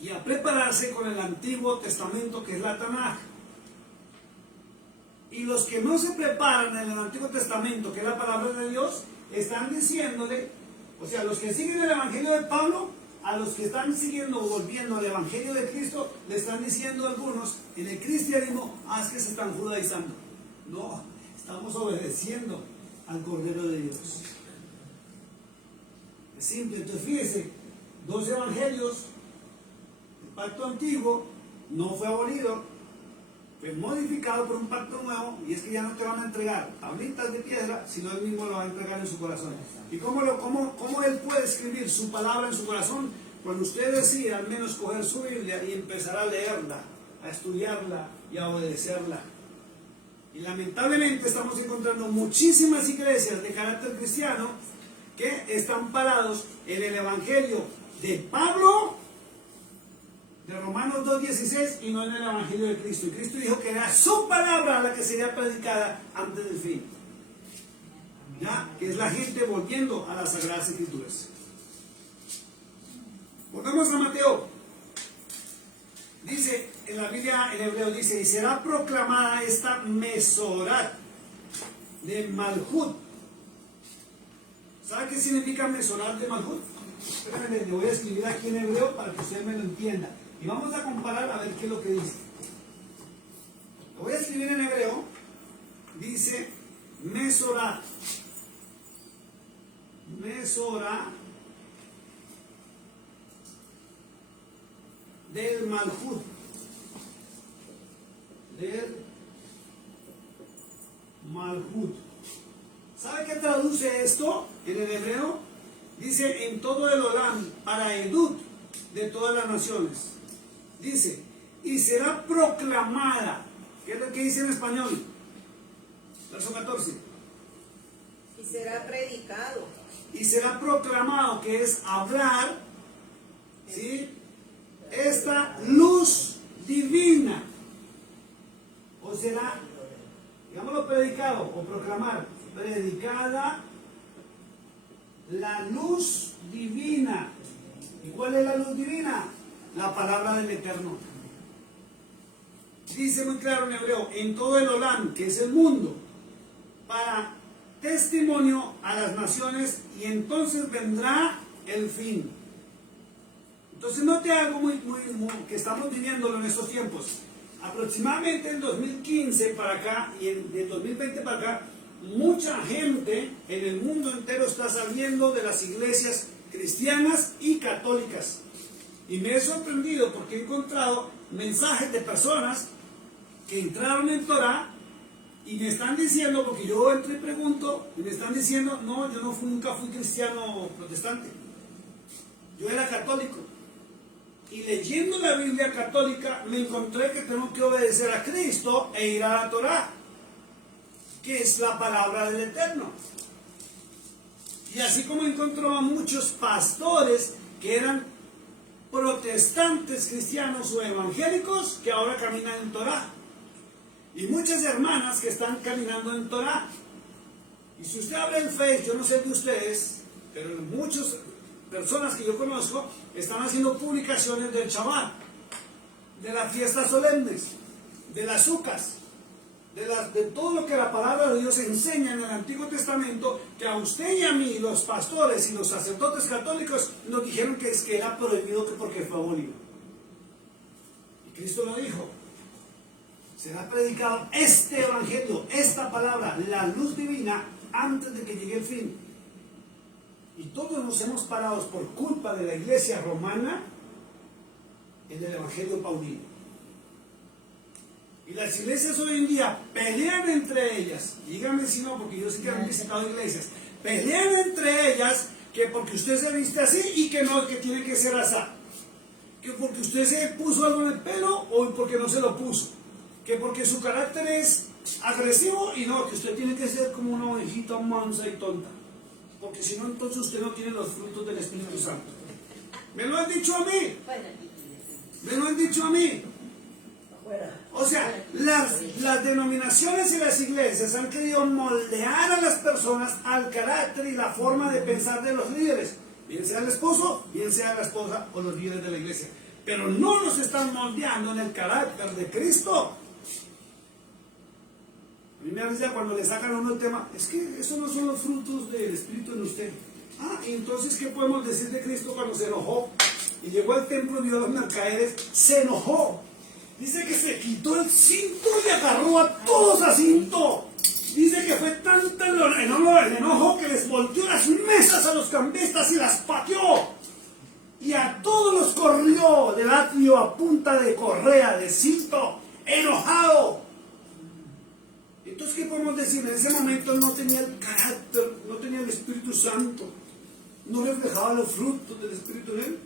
y a prepararse con el Antiguo Testamento, que es la Tanaj. Y los que no se preparan en el Antiguo Testamento, que es la palabra de Dios, están diciéndole O sea, los que siguen el Evangelio de Pablo, a los que están siguiendo o volviendo al Evangelio de Cristo, le están diciendo algunos en el cristianismo, es que se están judaizando. No, estamos obedeciendo al Cordero de Dios. Es simple. Entonces fíjese, 2 evangelios, el pacto antiguo no fue abolido, fue modificado por un pacto nuevo, y es que ya no te van a entregar tablitas de piedra, sino él mismo lo va a entregar en su corazón. ¿Y cómo él puede escribir su palabra en su corazón? Cuando usted decide al menos coger su Biblia y empezar a leerla, a estudiarla y a obedecerla. Y lamentablemente estamos encontrando muchísimas iglesias de carácter cristiano que están parados en el Evangelio de Pablo, de Romanos 2:16, y no en el Evangelio de Cristo. Y Cristo dijo que era su palabra la que sería predicada antes del fin. ¿Ya? Que es la gente volviendo a las Sagradas Escrituras. Volvamos a Mateo. Dice, en la Biblia en hebreo dice, y será proclamada esta Mesorat de Malhut. ¿Sabe qué significa Mesorat de Malhut? Espérenme, le voy a escribir aquí en hebreo para que usted me lo entienda. Y vamos a comparar a ver qué es lo que dice. Lo voy a escribir en hebreo. Dice Mesorat. Mesorat del Malhut. Del Malhut. ¿Sabe qué traduce esto en el hebreo? Dice en todo el Olam, para Edut de todas las naciones. Dice, y será proclamada. ¿Qué es lo que dice en español? Verso 14. Y será predicado. Y será proclamado, que es hablar, ¿sí? Esta luz divina. O será, digámoslo, predicado o proclamar, predicada la luz divina. ¿Y cuál es la luz divina? La palabra del Eterno. Dice muy claro en hebreo, en todo el Olam, que es el mundo, para testimonio a las naciones, y entonces vendrá el fin. Entonces note algo muy que estamos viviéndolo en estos tiempos. Aproximadamente en 2015 para acá y en 2020 para acá, mucha gente en el mundo entero está saliendo de las iglesias cristianas y católicas. Y me he sorprendido porque he encontrado mensajes de personas que entraron en Torah y me están diciendo, porque yo entro y pregunto, y me están diciendo, no, yo nunca fui cristiano protestante, yo era católico. Y leyendo la Biblia católica me encontré que tengo que obedecer a Cristo e ir a la Torah, que es la palabra del Eterno. Y así como encontró a muchos pastores que eran protestantes cristianos o evangélicos que ahora caminan en Torah. Y muchas hermanas que están caminando en Torah. Y si usted habla en Facebook, yo no sé de ustedes, pero muchas personas que yo conozco están haciendo publicaciones del Shabbat, de las fiestas solemnes, de las sucas, de todo lo que la palabra de Dios enseña en el Antiguo Testamento, que a usted y a mí, los pastores y los sacerdotes católicos, nos dijeron que era prohibido porque fue abolido. Y Cristo lo dijo. Será predicado este evangelio, esta palabra, la luz divina, antes de que llegue el fin. Y todos nos hemos parado por culpa de la iglesia romana en el evangelio paulino. Y las iglesias hoy en día pelean entre ellas. Díganme si no, porque yo sé que han visitado iglesias. Pelean entre ellas que porque usted se viste así y que no, que tiene que ser así. Que porque usted se puso algo en el pelo o porque no se lo puso. Que porque su carácter es agresivo y no, que usted tiene que ser como una ovejita mansa y tonta. Porque si no, entonces usted no tiene los frutos del Espíritu Santo. Me lo han dicho a mí. Me lo han dicho a mí. O sea, las denominaciones y las iglesias han querido moldear a las personas al carácter y la forma de pensar de los líderes, bien sea el esposo, bien sea la esposa o los líderes de la iglesia. Pero no nos están moldeando en el carácter de Cristo. A mí me avisa cuando le sacan a uno el tema, es que esos no son los frutos del Espíritu en usted. Y entonces, ¿qué podemos decir de Cristo cuando se enojó? Y llegó al templo y vio a los mercaderes, se enojó. Dice que se quitó el cinto y agarró a todos a cinto. Dice que fue tanto el enojo que les volteó las mesas a los cambistas y las pateó. Y a todos los corrió del atrio a punta de correa, de cinto, enojado. Entonces, ¿qué podemos decir? En ese momento él no tenía el carácter, no tenía el Espíritu Santo, no reflejaba los frutos del Espíritu en él.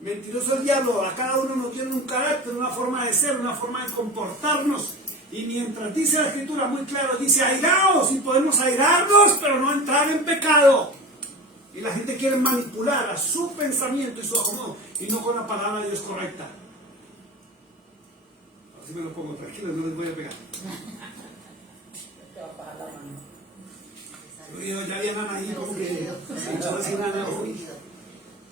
Mentiroso el diablo, a cada uno nos tiene un carácter, una forma de ser, una forma de comportarnos. Y mientras dice la Escritura muy claro, dice airaos, y podemos airarnos, pero no entrar en pecado. Y la gente quiere manipular a su pensamiento y su acomodo, y no con la palabra de Dios correcta. Así me lo pongo, tranquilo, no les voy a pegar. Ya vienen ahí como que se echó así nada hoy.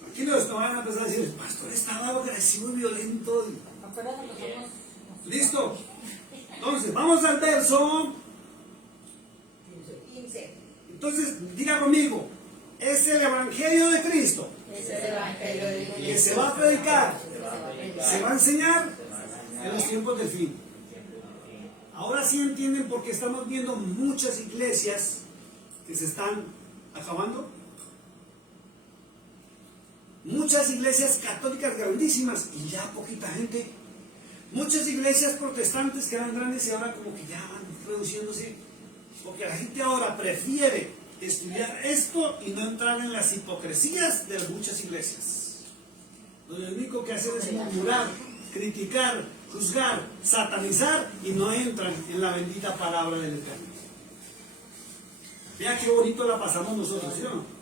Tranquilos, no van a empezar a decir, el pastor estaba agresivo y violento. Acuérdate que somos. ¿Listo? Entonces, vamos al verso 15. Entonces, diga conmigo, es el Evangelio de Cristo Es el Evangelio de Cristo. que se va a predicar, Se va a predicar. se va a enseñar en los tiempos del fin. Ahora sí entienden por qué estamos viendo muchas iglesias que se están acabando. Muchas iglesias católicas grandísimas y ya poquita gente. Muchas iglesias protestantes que eran grandes y ahora como que ya van reduciéndose. Porque la gente ahora prefiere estudiar esto y no entrar en las hipocresías de muchas iglesias. Lo único que hacen es murmurar, criticar, juzgar, satanizar y no entran en la bendita palabra del Eterno. Vea qué bonito la pasamos nosotros, ¿sí o no?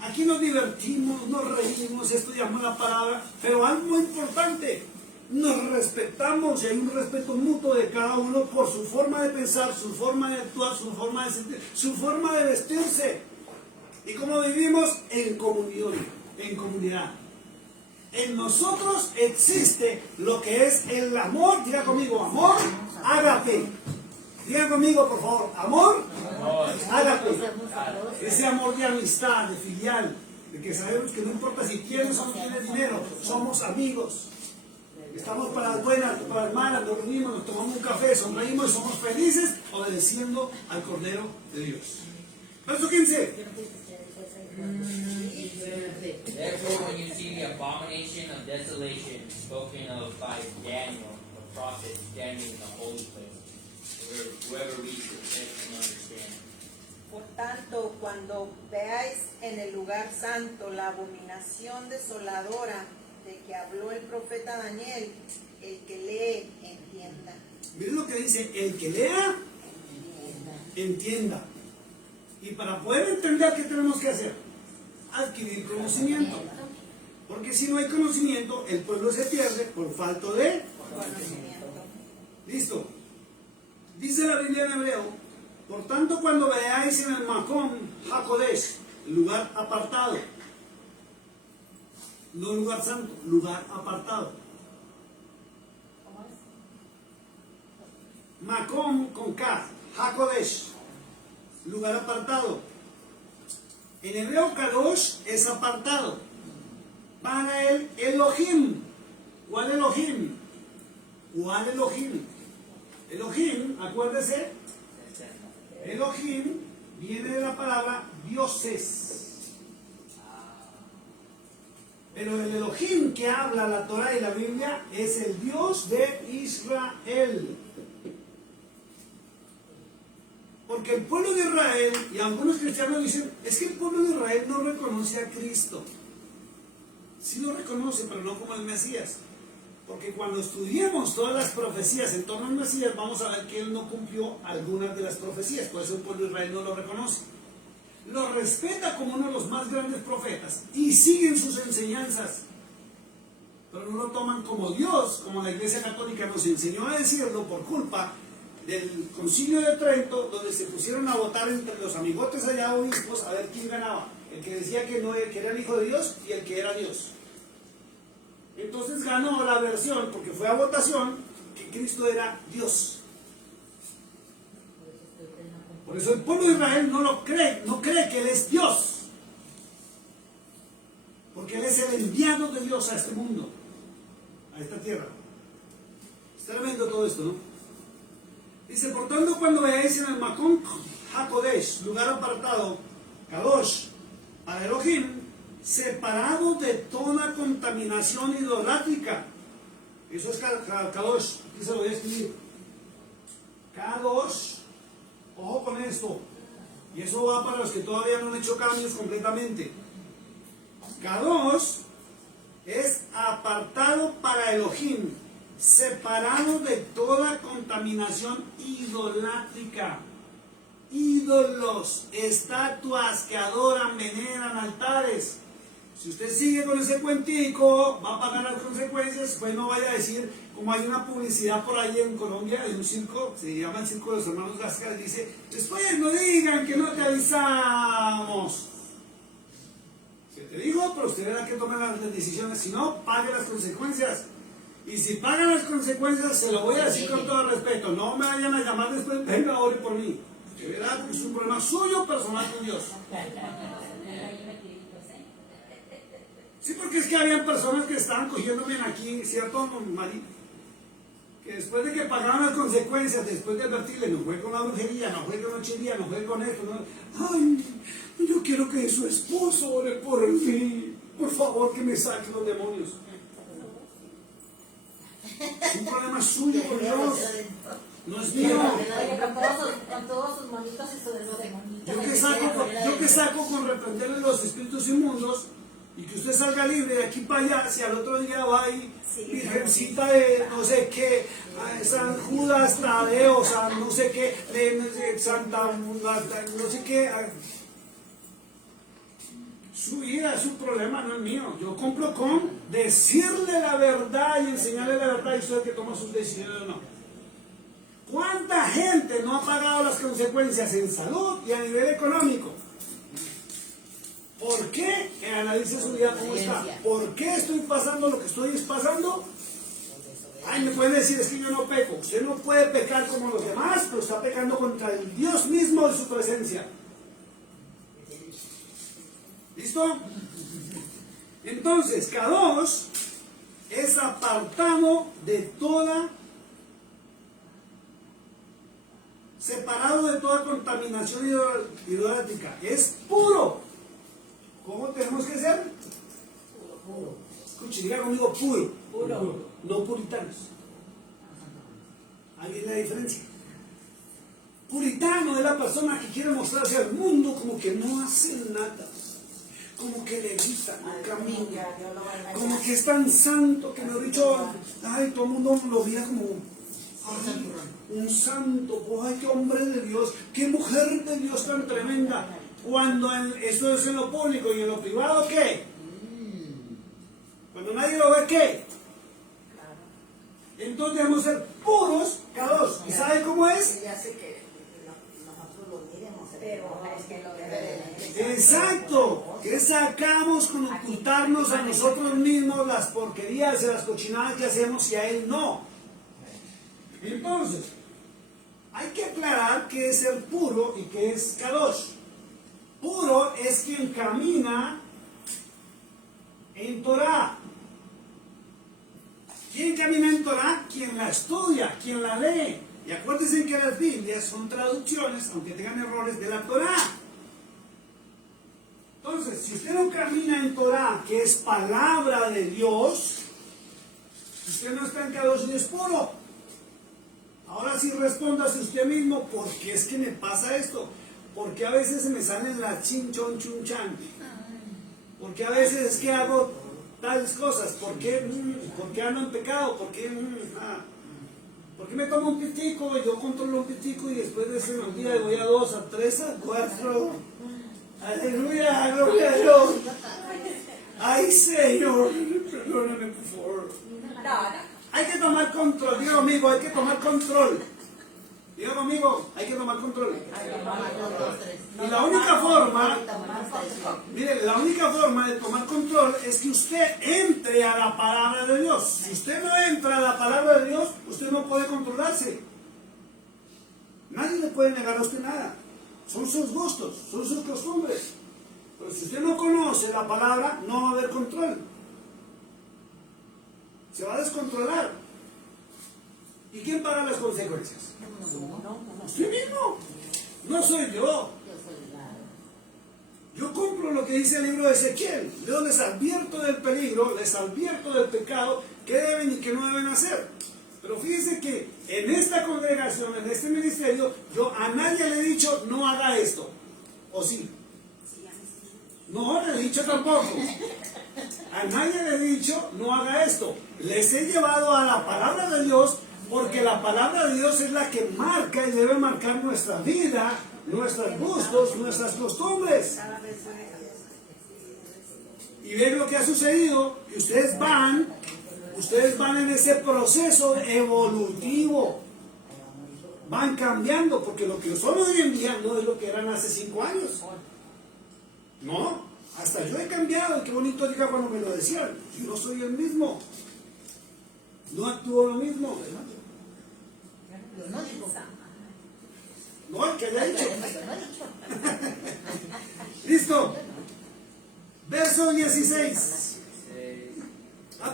Aquí nos divertimos, nos reímos, estudiamos la palabra, pero algo muy importante, nos respetamos y hay un respeto mutuo de cada uno por su forma de pensar, su forma de actuar, su forma de sentir, su forma de vestirse. Y como vivimos en comunión, en comunidad. En nosotros existe lo que es el amor, diga conmigo, amor, ágape. Diga conmigo, por favor, amor, ágape. Ese amor de amistad, de filial, de que sabemos que no importa si tienes o no tienes dinero, somos amigos. Estamos para las buenas, para las malas, nos reunimos, nos tomamos un café, sonreímos y somos felices obedeciendo al Cordero de Dios. Verso 15. Therefore, when you see the abomination of desolation spoken of by Daniel, the prophet, standing in the holy place, whoever reads the text can understand. Por tanto, cuando veáis en el lugar santo la abominación desoladora de que habló el profeta Daniel, el que lee, entienda. Miren lo que dice, el que lea, entienda. Y para poder entender, ¿qué tenemos que hacer? Adquirir conocimiento. Porque si no hay conocimiento, el pueblo se pierde por falta de Conocimiento. Listo. Dice la Biblia en hebreo, por tanto cuando veáis en el Makom HaKodesh, lugar apartado, no lugar santo, lugar apartado. ¿Cómo es? Makom con K, HaKodesh, lugar apartado. En hebreo Kadosh es apartado. Para el Elohim. ¿Cuál Elohim? ¿Cuál Elohim? Elohim, acuérdese, Elohim viene de la palabra dioses. Pero el Elohim que habla la Torah y la Biblia es el Dios de Israel. Porque el pueblo de Israel, y algunos cristianos dicen, es que el pueblo de Israel no reconoce a Cristo. Sí lo reconoce, pero no como el Mesías. Porque cuando estudiemos todas las profecías en torno al Mesías, vamos a ver que él no cumplió algunas de las profecías. Por eso el pueblo de Israel no lo reconoce. Lo respeta como uno de los más grandes profetas y siguen sus enseñanzas. Pero no lo toman como Dios, como la Iglesia Católica nos enseñó a decirlo por culpa del Concilio de Trento, donde se pusieron a votar entre los amigotes allá obispos a ver quién ganaba. El que decía que, no, que era el Hijo de Dios y el que era Dios. Entonces ganó la versión, porque fue a votación, que Cristo era Dios. Por eso el pueblo de Israel no lo cree, no cree que Él es Dios. Porque Él es el enviado de Dios a este mundo, a esta tierra. Está viendo todo esto, ¿no? Dice, por tanto, cuando veáis en el Macón HaKodesh, lugar apartado, Kadosh, para Elohim, separado de toda contaminación idolátrica. Eso es Kadosh, aquí se lo voy a escribir. Kadosh, ojo con esto, y eso va para los que todavía no han hecho cambios completamente. Kadosh es apartado para Elohim, separado de toda contaminación idolátrica. Ídolos, estatuas que adoran, veneran, altares. Si usted sigue con ese cuentico, va a pagar las consecuencias. Pues no vaya a decir, como hay una publicidad por ahí en Colombia, de un circo, se llama el Circo de los Hermanos Gascas, dice, después no digan que no te avisamos. Se te digo, pero usted verá que tome las decisiones, si no, pague las consecuencias. Y si pagan las consecuencias, se lo voy a decir con todo respeto, no me vayan a llamar después, venga, ore por mí. De verdad, es un problema suyo personal con Dios. Sí, porque es que habían personas que estaban cogiéndome aquí, ¿cierto, Mari? Que después de que pagaban las consecuencias, después de advertirle, no juegue con la brujería, no juegue con nochería, no juegue con esto, no. Ay, yo quiero que su esposo ore por mí. Por favor, que me saque los demonios. Es un problema suyo con Dios. No es mío. Oye, con todos sus monitos y sus demonitos. Yo que saco con reprenderle los espíritus inmundos y que usted salga libre de aquí para allá, si al otro día va y virgencita de no sé qué, San Judas Tadeo, San no sé qué, Santa no sé qué. Su vida es su problema, no es mío. Yo cumplo con decirle la verdad y enseñarle la verdad y usted que toma sus decisiones o no. ¿Cuánta gente no ha pagado las consecuencias en salud y a nivel económico? ¿Por qué? Analice su vida cómo está. ¿Por qué estoy pasando lo que estoy pasando? Ay, me pueden decir, es que yo no peco. Usted no puede pecar como los demás, pero está pecando contra el Dios mismo de su presencia. ¿Listo? Entonces, Kadosh es apartado de toda, separado de toda contaminación idolátrica. Es puro. ¿Cómo tenemos que ser? Puro. Escuche, diga conmigo puro. Puro. No puritanos. Ahí viene la diferencia. Puritano es la persona que quiere mostrarse al mundo como que no hace nada. Como que le evita, no camina. Como que es tan santo que me he dicho, ay, todo el mundo lo mira como ay, un santo, ay, qué hombre de Dios, qué mujer de Dios tan tremenda. Cuando eso es en lo público y en lo privado, ¿qué? Cuando nadie lo ve, ¿qué? Entonces debemos ser puros, Kadosh. ¿Y sabe cómo es? Ya sé que nosotros lo miremos, pero es que lo debe. Exacto, que sacamos con ocultarnos a nosotros mismos las porquerías y las cochinadas que hacemos y a Él no. Entonces, hay que aclarar qué es ser puro y qué es Kadosh. Puro es quien camina en Torah. ¿Quién camina en Torah? Quien la estudia, quien la lee. Y acuérdense que las Biblias son traducciones, aunque tengan errores, de la Torah. Entonces, si usted no camina en Torah, que es palabra de Dios, usted no está en Kadosh ni es puro. Ahora sí respóndase usted mismo, ¿por qué es que me pasa esto? ¿Por qué a veces se me salen las chin, chon, chun, chan? ¿Por qué a veces es que hago tales cosas? ¿Por qué ando en pecado? ¿Por qué me tomo un pitico y yo controlo un pitico y después de ese día voy a 2, a 3, a 4? Aleluya, gloria a Dios. Ay, Señor, perdóname por favor. Hay que tomar control, diga conmigo, hay que tomar control. Diga conmigo, hay que tomar control. Y la única forma, mire, la única forma de tomar control es que usted entre a la palabra de Dios. Si usted no entra a la palabra de Dios, usted no puede controlarse. Nadie le puede negar a usted nada. son sus gustos, son sus costumbres. Pero si usted no conoce la palabra, no va a haber control. Se va a descontrolar. ¿Y quién paga las consecuencias? Usted mismo. No soy yo. Yo cumplo lo que dice el libro de Ezequiel. Yo les advierto del peligro, les advierto del pecado, qué deben y qué no deben hacer. Pero fíjense que en esta congregación, en este ministerio, yo a nadie le he dicho no haga esto. ¿O sí? No, le he dicho tampoco. A nadie le he dicho no haga esto. Les he llevado a la palabra de Dios, porque la palabra de Dios es la que marca y debe marcar nuestra vida, nuestros gustos, nuestras costumbres. Y ven lo que ha sucedido, que ustedes van en ese proceso evolutivo. Van cambiando, porque lo que son hoy en día no es lo que eran hace 5 años. No, hasta yo he cambiado, y qué bonito diga cuando me lo decían. Yo no soy el mismo. No actúo lo mismo. No, el que le ha dicho. Listo. Verso 16.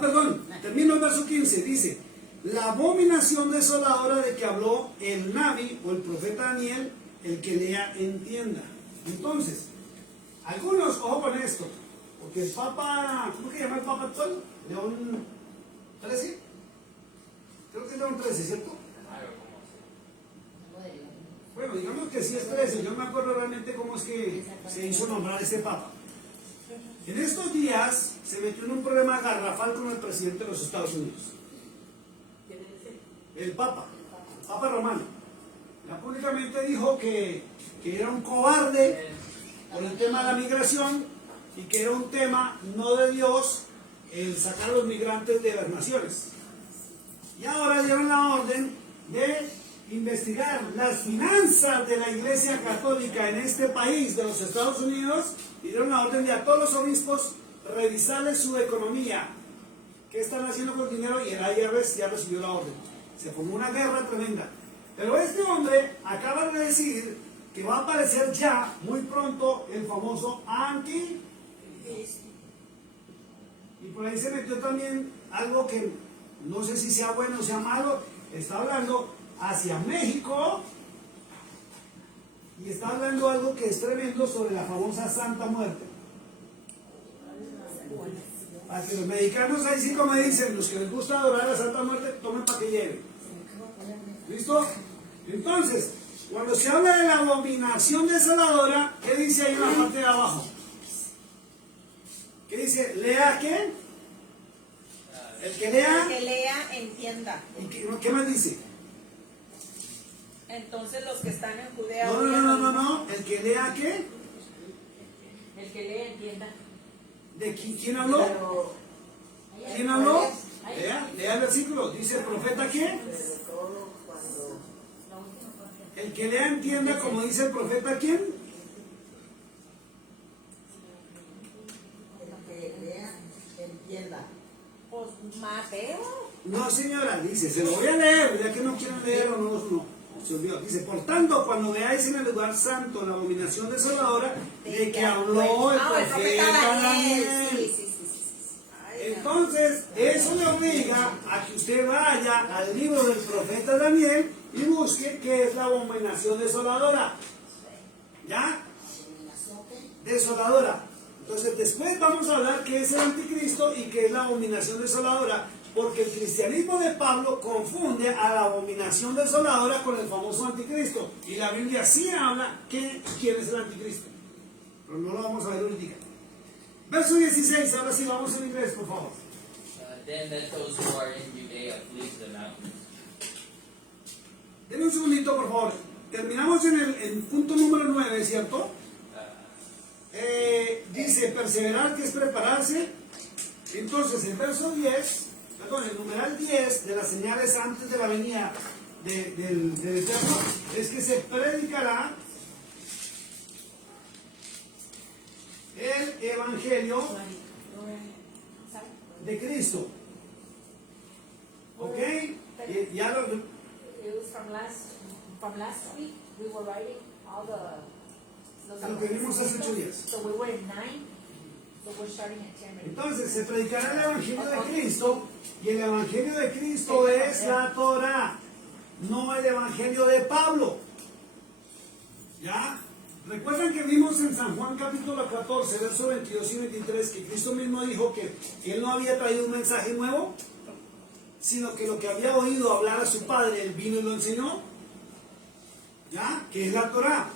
Perdón, termino el verso 15. Dice: la abominación desoladora de que habló el Naví o el profeta Daniel, el que lea entienda. Entonces, algunos, ojo con esto, porque el Papa, ¿cómo que llama el Papa actual? León 13. Creo que es León 13, ¿cierto? Bueno, digamos que sí es 13. Yo no me acuerdo realmente cómo es que se hizo nombrar este Papa. En estos días se metió en un problema garrafal con el presidente de los Estados Unidos. El Papa Romano. Ya públicamente dijo que era un cobarde por el tema de la migración y que era un tema no de Dios el sacar a los migrantes de las naciones. Y ahora dieron la orden de investigar las finanzas de la Iglesia Católica en este país de los Estados Unidos, y dieron la orden de a todos los obispos revisarles su economía, qué están haciendo con el dinero, y el IRS ya recibió la orden. Se formó una guerra tremenda. Pero este hombre acaba de decir que va a aparecer ya muy pronto el famoso anticristo. Y por ahí se metió también algo que no sé si sea bueno o sea malo. Está hablando hacia México y está hablando algo que es tremendo sobre la famosa Santa Muerte. Para que los mexicanos ahí sí, como dicen, los que les gusta adorar a la Santa Muerte, tomen para que lleven. ¿Listo? Entonces, cuando se habla de la abominación desoladora, ¿qué dice ahí en la parte de abajo? ¿Qué dice? ¿Lea qué? El que lea. El que lea, entienda. ¿Y qué más dice? Entonces los que están en Judea. No. ¿El que lea qué? El que lee entienda. ¿De quién habló? ¿Quién habló? Lea el versículo. Dice el profeta qué? El que lea entienda, como dice el profeta quién. El que lea, entienda. Pues Mateo. No, señora, dice, se lo voy a leer, ya que no quieren leerlo, no. Se olvidó. Dice: por tanto, cuando veáis en el lugar santo la abominación desoladora de que habló el profeta Daniel. Sí. Entonces, eso le obliga a que usted vaya al libro del profeta Daniel y busque qué es la abominación desoladora. ¿Ya? Desoladora. Entonces, después vamos a hablar qué es el anticristo y qué es la abominación desoladora, porque el cristianismo de Pablo confunde a la abominación desoladora con el famoso anticristo. Y la Biblia sí habla quién es el anticristo. Pero no lo vamos a ver ahorita. Verso 16, ahora sí vamos en inglés, por favor. Then let those who are in Judea flee to the mountains. Denme un segundito, por favor. Terminamos en el punto número 9, ¿cierto? Dice perseverar, que es prepararse. Entonces, el verso 10, perdón, el numeral 10 de las señales antes de la venida del Eterno es que se predicará el Evangelio de Cristo. ¿Ok? Ya lo... It was from last week. We were writing all the Lo que vimos hace 8 días. So we were in 9, so we're starting at 10 right now. Entonces, se predicará el Evangelio de Cristo, y el Evangelio de Cristo es la Torah, no el Evangelio de Pablo. ¿Ya? ¿Recuerdan que vimos en San Juan capítulo 14, versos 22 y 23, que Cristo mismo dijo que Él no había traído un mensaje nuevo, sino que lo que había oído hablar a su Padre, Él vino y lo enseñó? ¿Ya? Que es la Torah.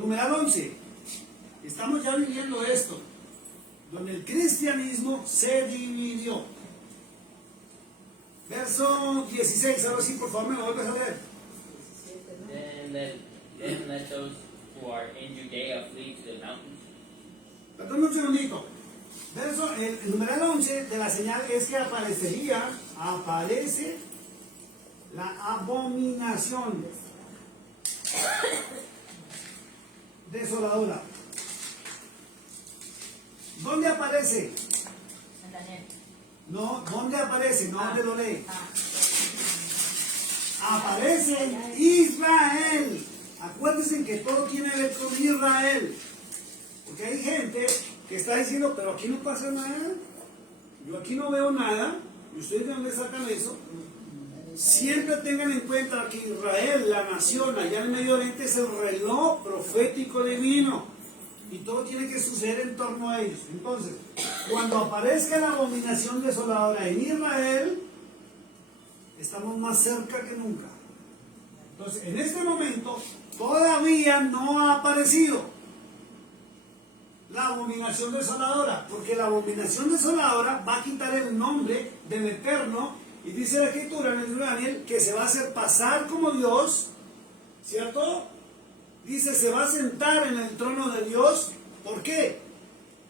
Numeral 11. Estamos ya viviendo esto, donde el cristianismo se dividió. Verso 16, ahora sí, por favor, me lo vuelves a leer. Then let those who are in Judea flee to the mountains. Perdón un segundito. El numeral 11 de la señal es que aparece la abominación desoladora. ¿Dónde aparece? En Daniel. No, ¿dónde aparece? No, ¿dónde lo lee? Ah. Aparece en Israel. Acuérdense que todo tiene que ver con Israel. Porque hay gente que está diciendo, pero aquí no pasa nada. Yo aquí no veo nada. ¿Y ustedes de dónde sacan eso? Siempre tengan en cuenta que Israel, la nación allá en el Medio Oriente, es el reloj profético divino. Y todo tiene que suceder en torno a ellos. Entonces, cuando aparezca la abominación desoladora en Israel, estamos más cerca que nunca. Entonces, en este momento, todavía no ha aparecido la abominación desoladora, porque la abominación desoladora va a quitar el nombre del Eterno, y dice la Escritura en el libro de Daniel que se va a hacer pasar como Dios, ¿cierto? Dice, se va a sentar en el trono de Dios. ¿Por qué?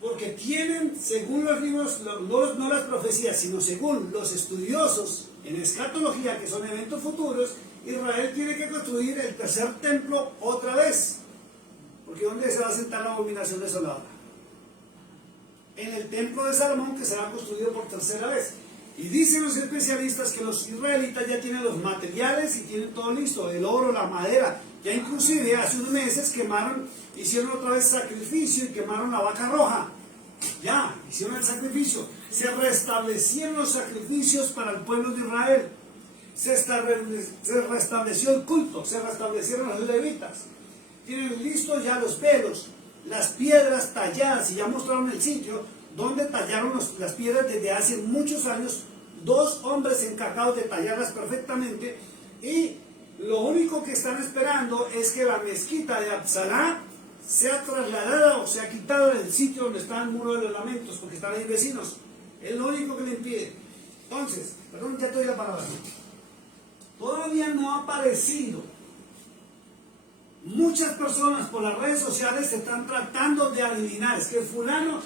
Porque tienen, según los libros, no las profecías, sino según los estudiosos en escatología, que son eventos futuros, Israel tiene que construir el tercer templo otra vez. Porque ¿dónde se va a sentar la abominación desoladora? En el templo de Salomón, que será construido por tercera vez. Y dicen los especialistas que los israelitas ya tienen los materiales y tienen todo listo, el oro, la madera. Ya inclusive hace unos meses hicieron otra vez sacrificio y quemaron la vaca roja. Ya, hicieron el sacrificio. Se restablecieron los sacrificios para el pueblo de Israel. Se restableció el culto, se restablecieron los levitas. Tienen listos ya los velos, las piedras talladas, y ya mostraron el sitio donde tallaron las piedras desde hace muchos años, 2 hombres encargados de tallarlas perfectamente, y lo único que están esperando es que la mezquita de Absalá sea trasladada o sea quitada del sitio donde está el muro de los lamentos, porque están ahí vecinos. Es lo único que le impide. Entonces, perdón, ya te doy la palabra. Todavía no ha aparecido. Muchas personas por las redes sociales se están tratando de adivinar. Es que fulano,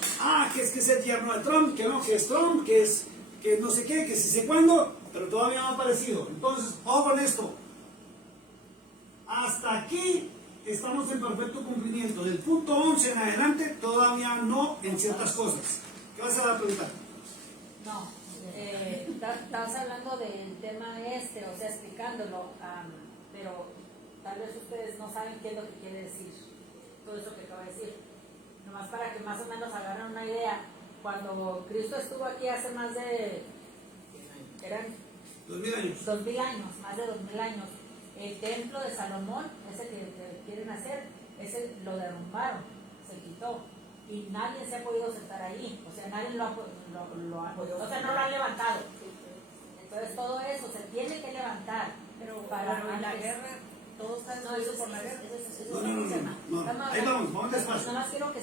que es el yerno de Trump, que no, que es Trump, que no sé qué, que si sé cuándo, pero todavía no ha aparecido. Entonces, ojo con esto. Hasta aquí estamos en perfecto cumplimiento. Del punto 11 en adelante, todavía no en ciertas cosas. ¿Qué vas a preguntar? No, estabas hablando del tema o sea, explicándolo, pero tal vez ustedes no saben qué es lo que quiere decir todo eso que acabo de decir. Nomás para que más o menos agarren una idea. Cuando Cristo estuvo aquí hace más de... eran 2000 años. 2000 años, más de 2000 años. El templo de Salomón, ese que quieren hacer, ese lo derrumbaron, se quitó. Y nadie se ha podido sentar ahí. O sea, nadie no lo han levantado. Entonces todo eso se tiene que levantar. Pero en la guerra, todo está destruido por la guerra. No. Ahí vamos despacio. Nada más quiero que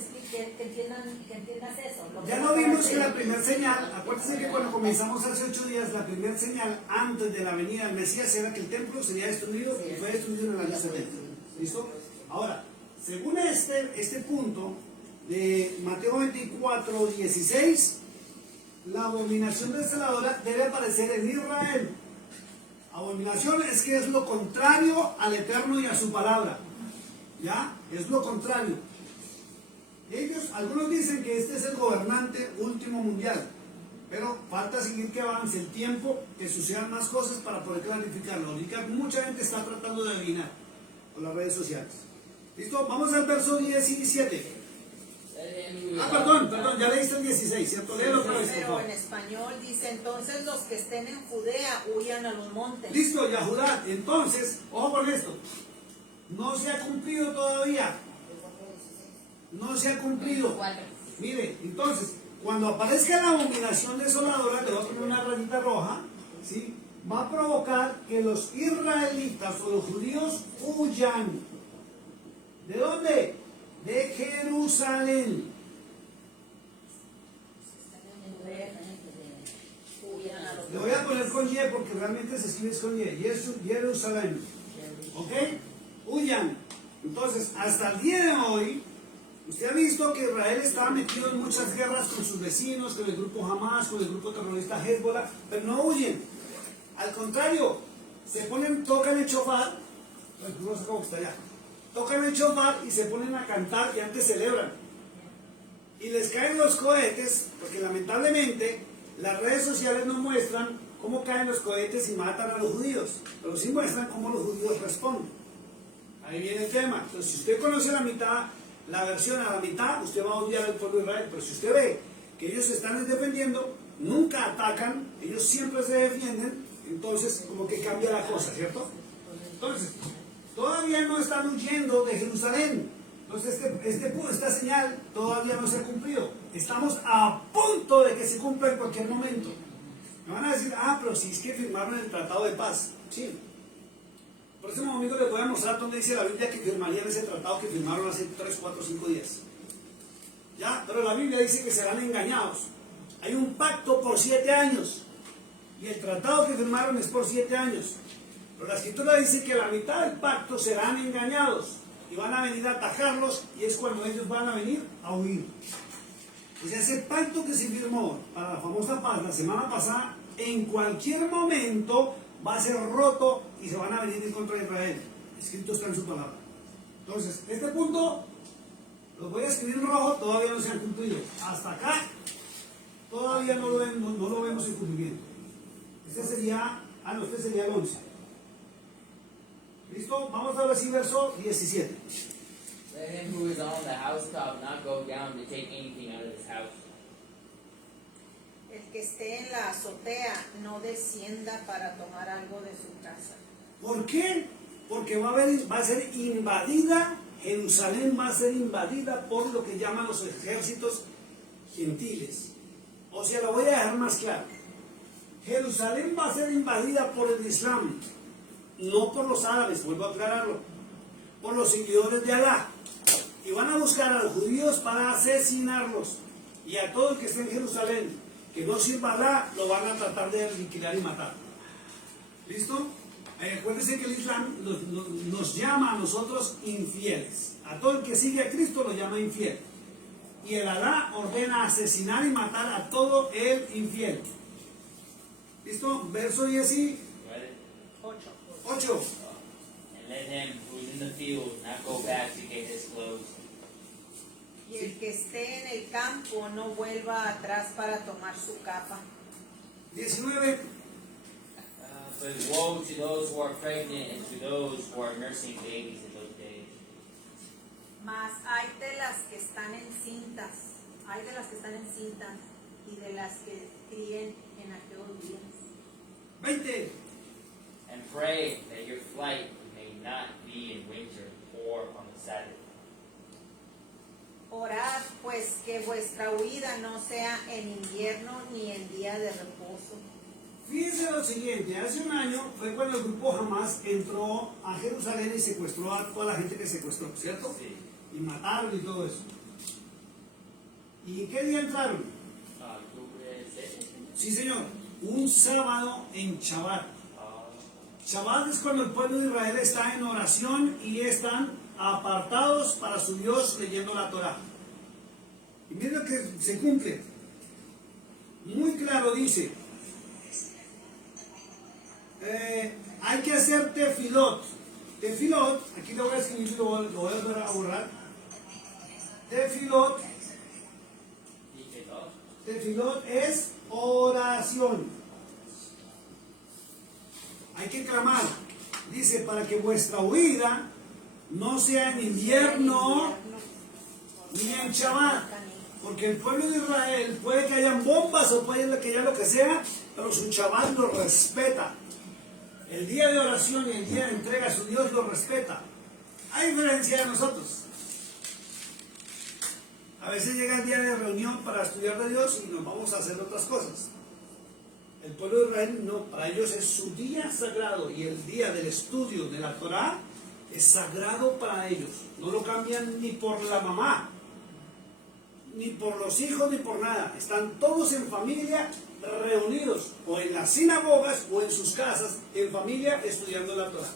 entiendas eso. Ya no vimos que la primera señal, acuérdense que cuando comenzamos hace 8 días, la primera señal antes de la venida del Mesías era que el templo sería destruido y fue destruido en el año 70. ¿Listo? Ahora, según este punto de Mateo 24, 16, la abominación desoladora debe aparecer en Israel. Abominación es que es lo contrario al Eterno y a su palabra. ¿Ya? Es lo contrario. Algunos dicen que este es el gobernante último mundial, pero falta seguir que avance el tiempo, que sucedan más cosas para poder clarificarlo. Ahorita mucha gente está tratando de adivinar por las redes sociales. ¿Listo? Vamos al verso 17. Let him who is Ah, on- perdón, ya leíste el 16, ¿cierto? Léelo otra vez, por Pero favor. en español dice, entonces los que estén en Judea huyan a los montes. Listo, Yahudá. Entonces, ojo con esto. No se ha cumplido todavía. No se ha cumplido. Mire, entonces, cuando aparezca la abominación desoladora, le voy a poner una rayita roja, ¿sí? Va a provocar que los israelitas o los judíos huyan. ¿De dónde? De Jerusalén. Huyan a los Le voy a poner con Y porque realmente se escribe con Y. Jerusalén. ¿Ok? Huyan. Entonces, hasta el día de hoy, usted ha visto que Israel estaba metido en muchas guerras con sus vecinos, con el grupo Hamas, con el grupo terrorista Hezbollah, pero no huyen. Al contrario, se ponen, tocan el shofar, no sé cómo está allá, tocan el shofar y se ponen a cantar y antes celebran. Y les caen los cohetes, porque lamentablemente las redes sociales no muestran cómo caen los cohetes y matan a los judíos, pero sí muestran cómo los judíos responden. Ahí viene el tema. Entonces, si usted conoce la mitad, la versión a la mitad, usted va a odiar al pueblo de Israel. Pero si usted ve que ellos se están defendiendo, nunca atacan, ellos siempre se defienden, entonces como que cambia la cosa, ¿cierto? Entonces, todavía no están huyendo de Jerusalén. Entonces, esta señal todavía no se ha cumplido. Estamos a punto de que se cumpla en cualquier momento. Me van a decir, pero si es que firmaron el tratado de paz. Sí. El próximo domingo les voy a mostrar donde dice la Biblia que firmarían ese tratado que firmaron hace 3, 4, 5 días. ¿Ya? Pero la Biblia dice que serán engañados. Hay un pacto por 7 años. Y el tratado que firmaron es por 7 años. Pero la Escritura dice que la mitad del pacto serán engañados. Y van a venir a atacarlos. Y es cuando ellos van a venir a huir. O sea, ese pacto que se firmó para la famosa paz la semana pasada, en cualquier momento va a ser roto y se van a venir en contra de Israel. Escrito está en su palabra. Entonces, este punto lo voy a escribir en rojo, todavía no se han cumplido. Hasta acá todavía no lo vemos en cumplimiento. Este sería el 11. ¿Listo? Vamos a ver si verso 17. Let him who is on the housetop not go down to take anything out of his house. El que esté en la azotea no descienda para tomar algo de su casa. ¿Por qué? Porque va a ser invadida, Jerusalén va a ser invadida por lo que llaman los ejércitos gentiles. O sea, lo voy a dejar más claro. Jerusalén va a ser invadida por el Islam, no por los árabes, vuelvo a aclararlo, por los seguidores de Alá. Y van a buscar a los judíos para asesinarlos. Y a todo el que esté en Jerusalén, que no sirva a Alá, lo van a tratar de aniquilar y matar. ¿Listo? Acuérdense que el Islam nos llama a nosotros infieles. A todo el que sigue a Cristo lo llama infiel. Y el Alá ordena asesinar y matar a todo el infiel. ¿Listo? Verso 18. 8. And let him who is in the field not go back to get his clothes. Y el que esté en el campo no vuelva atrás para tomar su capa. 19. But woe to those who are pregnant and to those who are nursing babies in those days. Mas hay de las que están encintas, y de las que críen en aquellos días. 20. And pray that your flight may not be in winter or on the Sabbath. Orad pues que vuestra huida no sea en invierno ni en día de reposo. Fíjense lo siguiente, hace un año fue cuando el grupo Hamas entró a Jerusalén y secuestró a toda la gente que secuestró, ¿cierto? Sí. Y mataron y todo eso. ¿Y qué día entraron? Octubre 6. Sí, señor, un sábado en Shabbat. Shabbat es cuando el pueblo de Israel está en oración y están apartados para su Dios leyendo la Torah. Y miren lo que se cumple. Muy claro dice, hay que hacer tefilot. Tefilot, aquí lo voy a escribir y lo voy a borrar. Tefilot, tefilot es oración. Hay que clamar. Dice, para que vuestra huida no sea en invierno ni en Shabbat. Porque el pueblo de Israel puede que hayan bombas o puede que haya lo que sea, pero su Shabbat lo respeta. El día de oración y el día de entrega a su Dios lo respeta. Hay diferencia de nosotros. A veces llega el día de reunión para estudiar de Dios y nos vamos a hacer otras cosas. El pueblo de Israel no, para ellos es su día sagrado y el día del estudio de la Torah es sagrado para ellos. No lo cambian ni por la mamá, ni por los hijos, ni por nada. Están todos en familia reunidos, o en las sinagogas o en sus casas, en familia estudiando la Torah.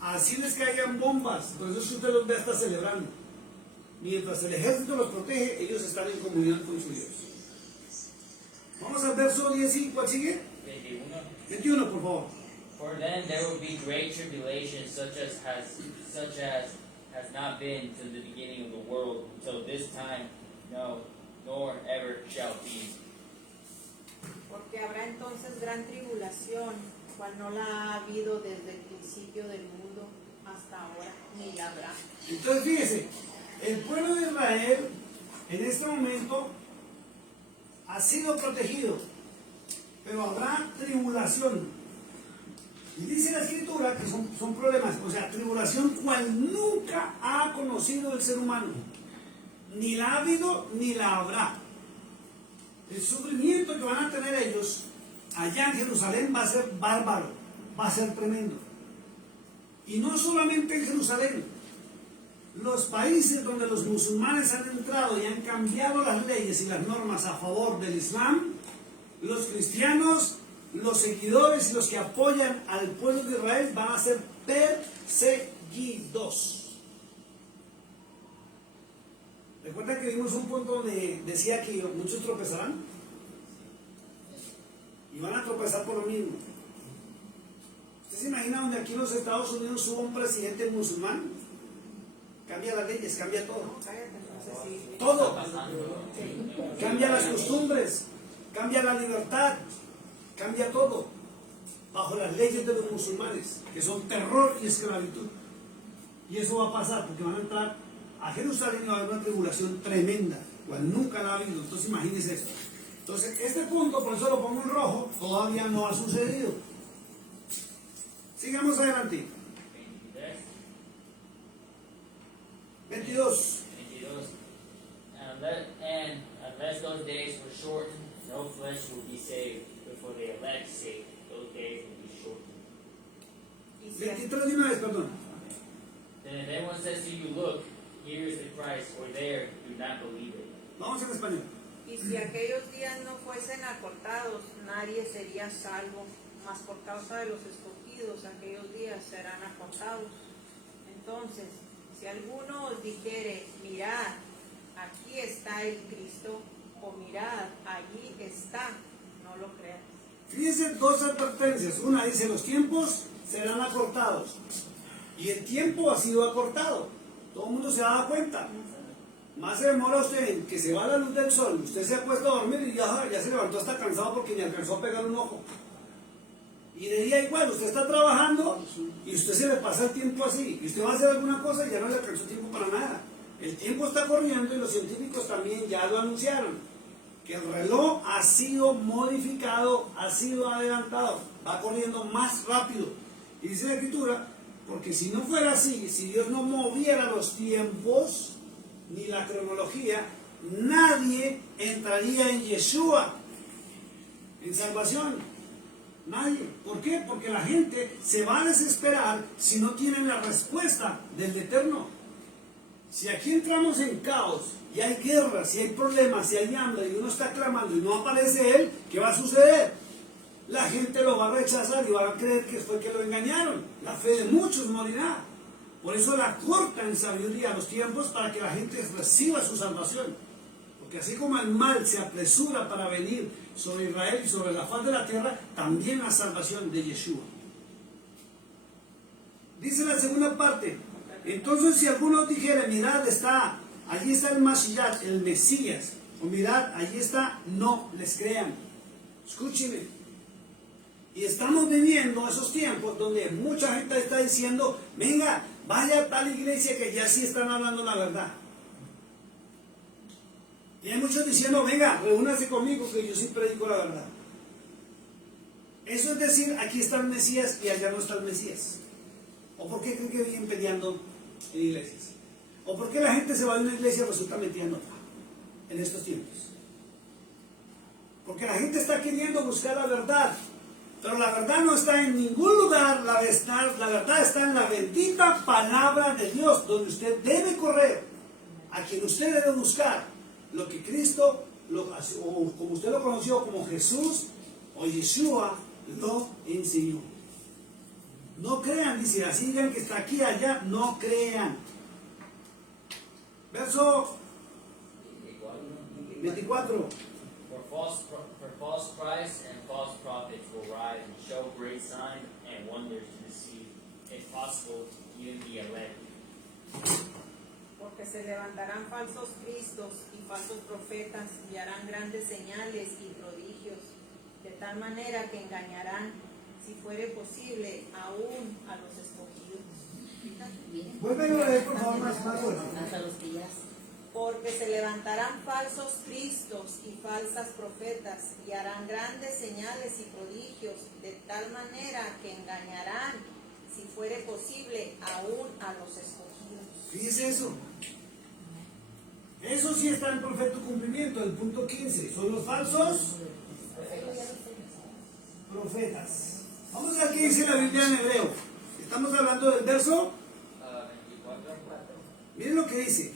Así les caigan bombas, por eso es que usted los ve hasta celebrando. Mientras el ejército los protege, ellos están en comunión con su Dios. Vamos al verso 10 y ¿cuál sigue? 21. 21, por favor. For then there will be great tribulation, such as has not been since the beginning of the world until this time, no, nor ever shall be. Porque habrá entonces gran tribulación, cual no la ha habido desde el principio del mundo hasta ahora, ni la habrá. Entonces fíjese, el pueblo de Israel en este momento ha sido protegido, pero habrá tribulación. Y dice la escritura que son problemas, o sea, tribulación cual nunca ha conocido el ser humano. Ni la ha habido, ni la habrá. El sufrimiento que van a tener ellos allá en Jerusalén va a ser bárbaro, va a ser tremendo. Y no solamente en Jerusalén, los países donde los musulmanes han entrado y han cambiado las leyes y las normas a favor del Islam, los cristianos, los seguidores y los que apoyan al pueblo de Israel van a ser perseguidos. Recuerda que vimos un punto donde decía que muchos tropezarán y van a tropezar por lo mismo. ¿Usted se imagina donde aquí en los Estados Unidos hubo un presidente musulmán? Cambia las leyes, cambia todo. No, cállate, entonces sí. Todo. Cambia las costumbres, cambia la libertad, cambia todo. Bajo las leyes de los musulmanes, que son terror y esclavitud. Y eso va a pasar porque van a entrar a Jerusalén y va a haber una tribulación tremenda, cual nunca la ha habido. Entonces imagínense esto. Entonces este punto, por eso lo pongo en rojo, todavía no ha sucedido. Sigamos adelante. 22. 22. And unless those days were shortened, no flesh will be saved, but for the elect's sake, those days will be shortened. Y si 23 de una vez, perdón. Then if anyone says to you, look, here is the Christ, or there, do not believe it. Vamos en español. Y si aquellos días no fuesen acortados, nadie sería salvo, mas por causa de los escogidos, aquellos días serán acortados. Entonces, si alguno os dijere, mirad, aquí está el Cristo, o mirad, allí está, no lo creas. Fíjense dos advertencias. Una dice, los tiempos serán acortados. Y el tiempo ha sido acortado. Todo el mundo se da cuenta. Más se demora usted en que se va la luz del sol, usted se acuesta a dormir y ya se levantó hasta cansado porque ni alcanzó a pegar un ojo. Y de día igual, usted está trabajando y usted se le pasa el tiempo así. Y usted va a hacer alguna cosa y ya no le alcanzó tiempo para nada. El tiempo está corriendo y los científicos también ya lo anunciaron. Que el reloj ha sido modificado, ha sido adelantado, va corriendo más rápido. Y dice la escritura, porque si no fuera así, si Dios no moviera los tiempos ni la cronología, nadie entraría en Yeshua, en salvación. Nadie. ¿Por qué? Porque la gente se va a desesperar si no tienen la respuesta del Eterno. Si aquí entramos en caos, y hay guerra, si hay problemas, si hay hambre, y uno está clamando y no aparece Él, ¿qué va a suceder? La gente lo va a rechazar y va a creer que fue que lo engañaron. La fe de muchos morirá. Por eso la corta en sabiduría los tiempos para que la gente reciba su salvación. Porque así como el mal se apresura para venir sobre Israel y sobre la faz de la tierra, también la salvación de Yeshua. Dice la segunda parte, entonces si alguno dijera, mirad, allí está el Mashiach, el Mesías, o mirad, allí está, no les crean. Escúcheme. Y estamos viviendo esos tiempos donde mucha gente está diciendo, venga, vaya a tal iglesia que ya sí están hablando la verdad. Y hay muchos diciendo, venga, reúnase conmigo que yo sí predico la verdad. Eso es decir, aquí está el Mesías y allá no está el Mesías. ¿O por qué creen que vienen peleando en iglesias? ¿O por qué la gente se va de una iglesia y resulta metiendo otra en estos tiempos? Porque la gente está queriendo buscar la verdad, pero la verdad no está en ningún lugar. La verdad está en la bendita palabra de Dios, donde usted debe correr, a quien usted debe buscar, lo que Cristo, o como usted lo conoció como Jesús o Yeshua, lo enseñó. No crean, dice, así digan que está aquí, allá, no crean. Verso 24. For false Christs and false prophets will rise and show great signs and wonders to deceive, if possible, even the elect. Porque se levantarán falsos cristos y falsos profetas y harán grandes señales y prodigios, de tal manera que engañarán, si fuere posible, aún a los escogidos. Vuelven a leer, por favor, más fuerte. Hasta los que ya Porque se levantarán falsos cristos y falsas profetas y harán grandes señales y prodigios, de tal manera que engañarán, si fuere posible, aún a los escogidos. Fíjese eso. Eso sí está en perfecto cumplimiento. El punto 15. Son los falsos profetas. Vamos a ver qué dice la Biblia en hebreo. Estamos hablando del verso. 24. Miren lo que dice.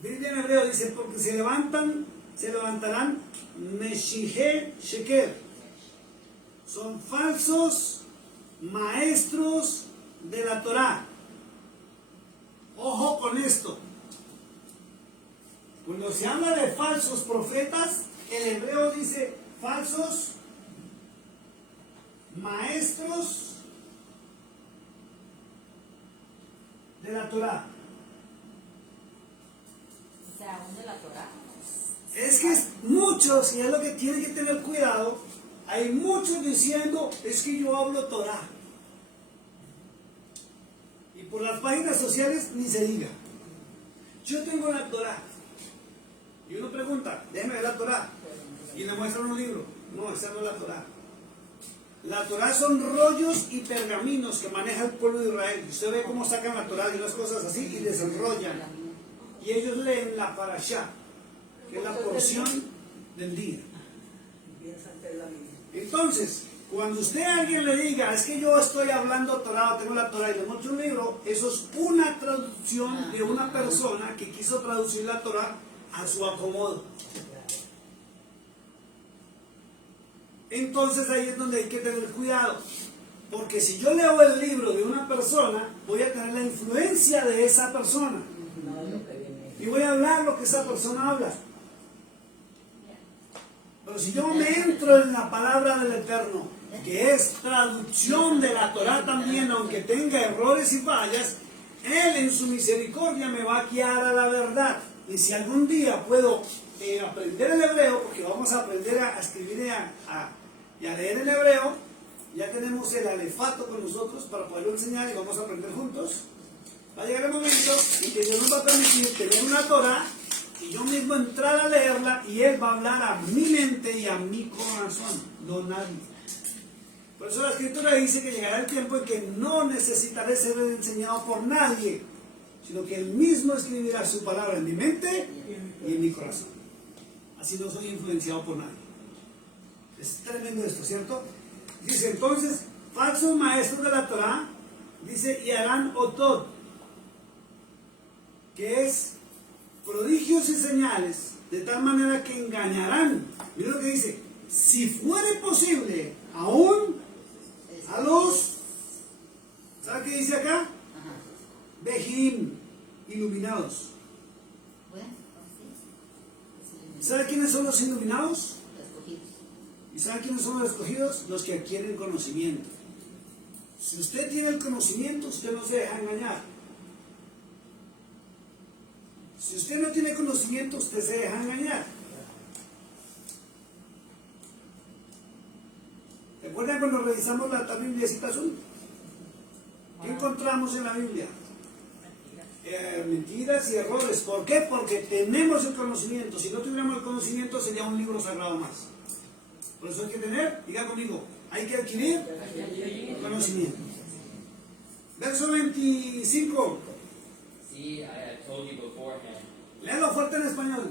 Biblia en hebreo dice, porque se levantarán Meshije Sheker. Son falsos maestros de la Torah. Ojo con esto. Cuando se habla de falsos profetas, el hebreo dice falsos maestros de la Torah. O sea, aún de la Torah. Es que muchos, y es lo que tienen que tener cuidado, hay muchos diciendo, es que yo hablo Torah. Y por las páginas sociales ni se diga. Yo tengo la Torah. Y uno pregunta, déjeme ver la Torah. Y le muestran un libro. No, esa no es la Torah. La Torah son rollos y pergaminos que maneja el pueblo de Israel. Y usted ve cómo sacan la Torah y unas cosas así y desenrollan. Y ellos leen la parashá, que es la porción del día. Entonces, cuando usted a alguien le diga, es que yo estoy hablando Torah, tengo la Torah y le muestro un libro, eso es una traducción de una persona que quiso traducir la Torah a su acomodo. Entonces ahí es donde hay que tener cuidado, porque si yo leo el libro de una persona, voy a tener la influencia de esa persona y voy a hablar lo que esa persona habla. Pero si yo me entro en la palabra del Eterno, que es traducción de la Torah también, aunque tenga errores y fallas, Él en su misericordia me va a guiar a la verdad. Y si algún día puedo aprender el hebreo, porque vamos a aprender a escribir y a leer el hebreo, ya tenemos el alefato con nosotros para poderlo enseñar y vamos a aprender juntos. Va a llegar el momento en que Dios nos va a permitir tener una Torah y yo mismo entrar a leerla y Él va a hablar a mi mente y a mi corazón, no nadie. Por eso la Escritura dice que llegará el tiempo en que no necesitaré ser enseñado por nadie, sino que Él mismo escribirá su palabra en mi mente y en mi corazón. Así no soy influenciado por nadie. Es tremendo esto, ¿cierto? Dice entonces, falsos maestros de la Torah, dice, y harán otot, que es prodigios y señales, de tal manera que engañarán. Mira lo que dice, si fuere posible, aún a los, ¿sabe qué dice acá? Bejim, iluminados. ¿Sabe quiénes son los iluminados? ¿Y sabe quiénes son los escogidos? Los que adquieren conocimiento. Si usted tiene el conocimiento, usted no se deja engañar. Si usted no tiene conocimiento, usted se deja engañar. ¿De ¿Recuerdan cuando revisamos la Bibliacita azul? ¿Qué encontramos en la Biblia? Mentiras y errores. ¿Por qué? Porque tenemos el conocimiento. Si no tuviéramos el conocimiento sería un libro sagrado más. Por eso hay que tener, diga conmigo, hay que adquirir conocimiento. Verso 25. See, I have told you beforehand. Léalo fuerte en español.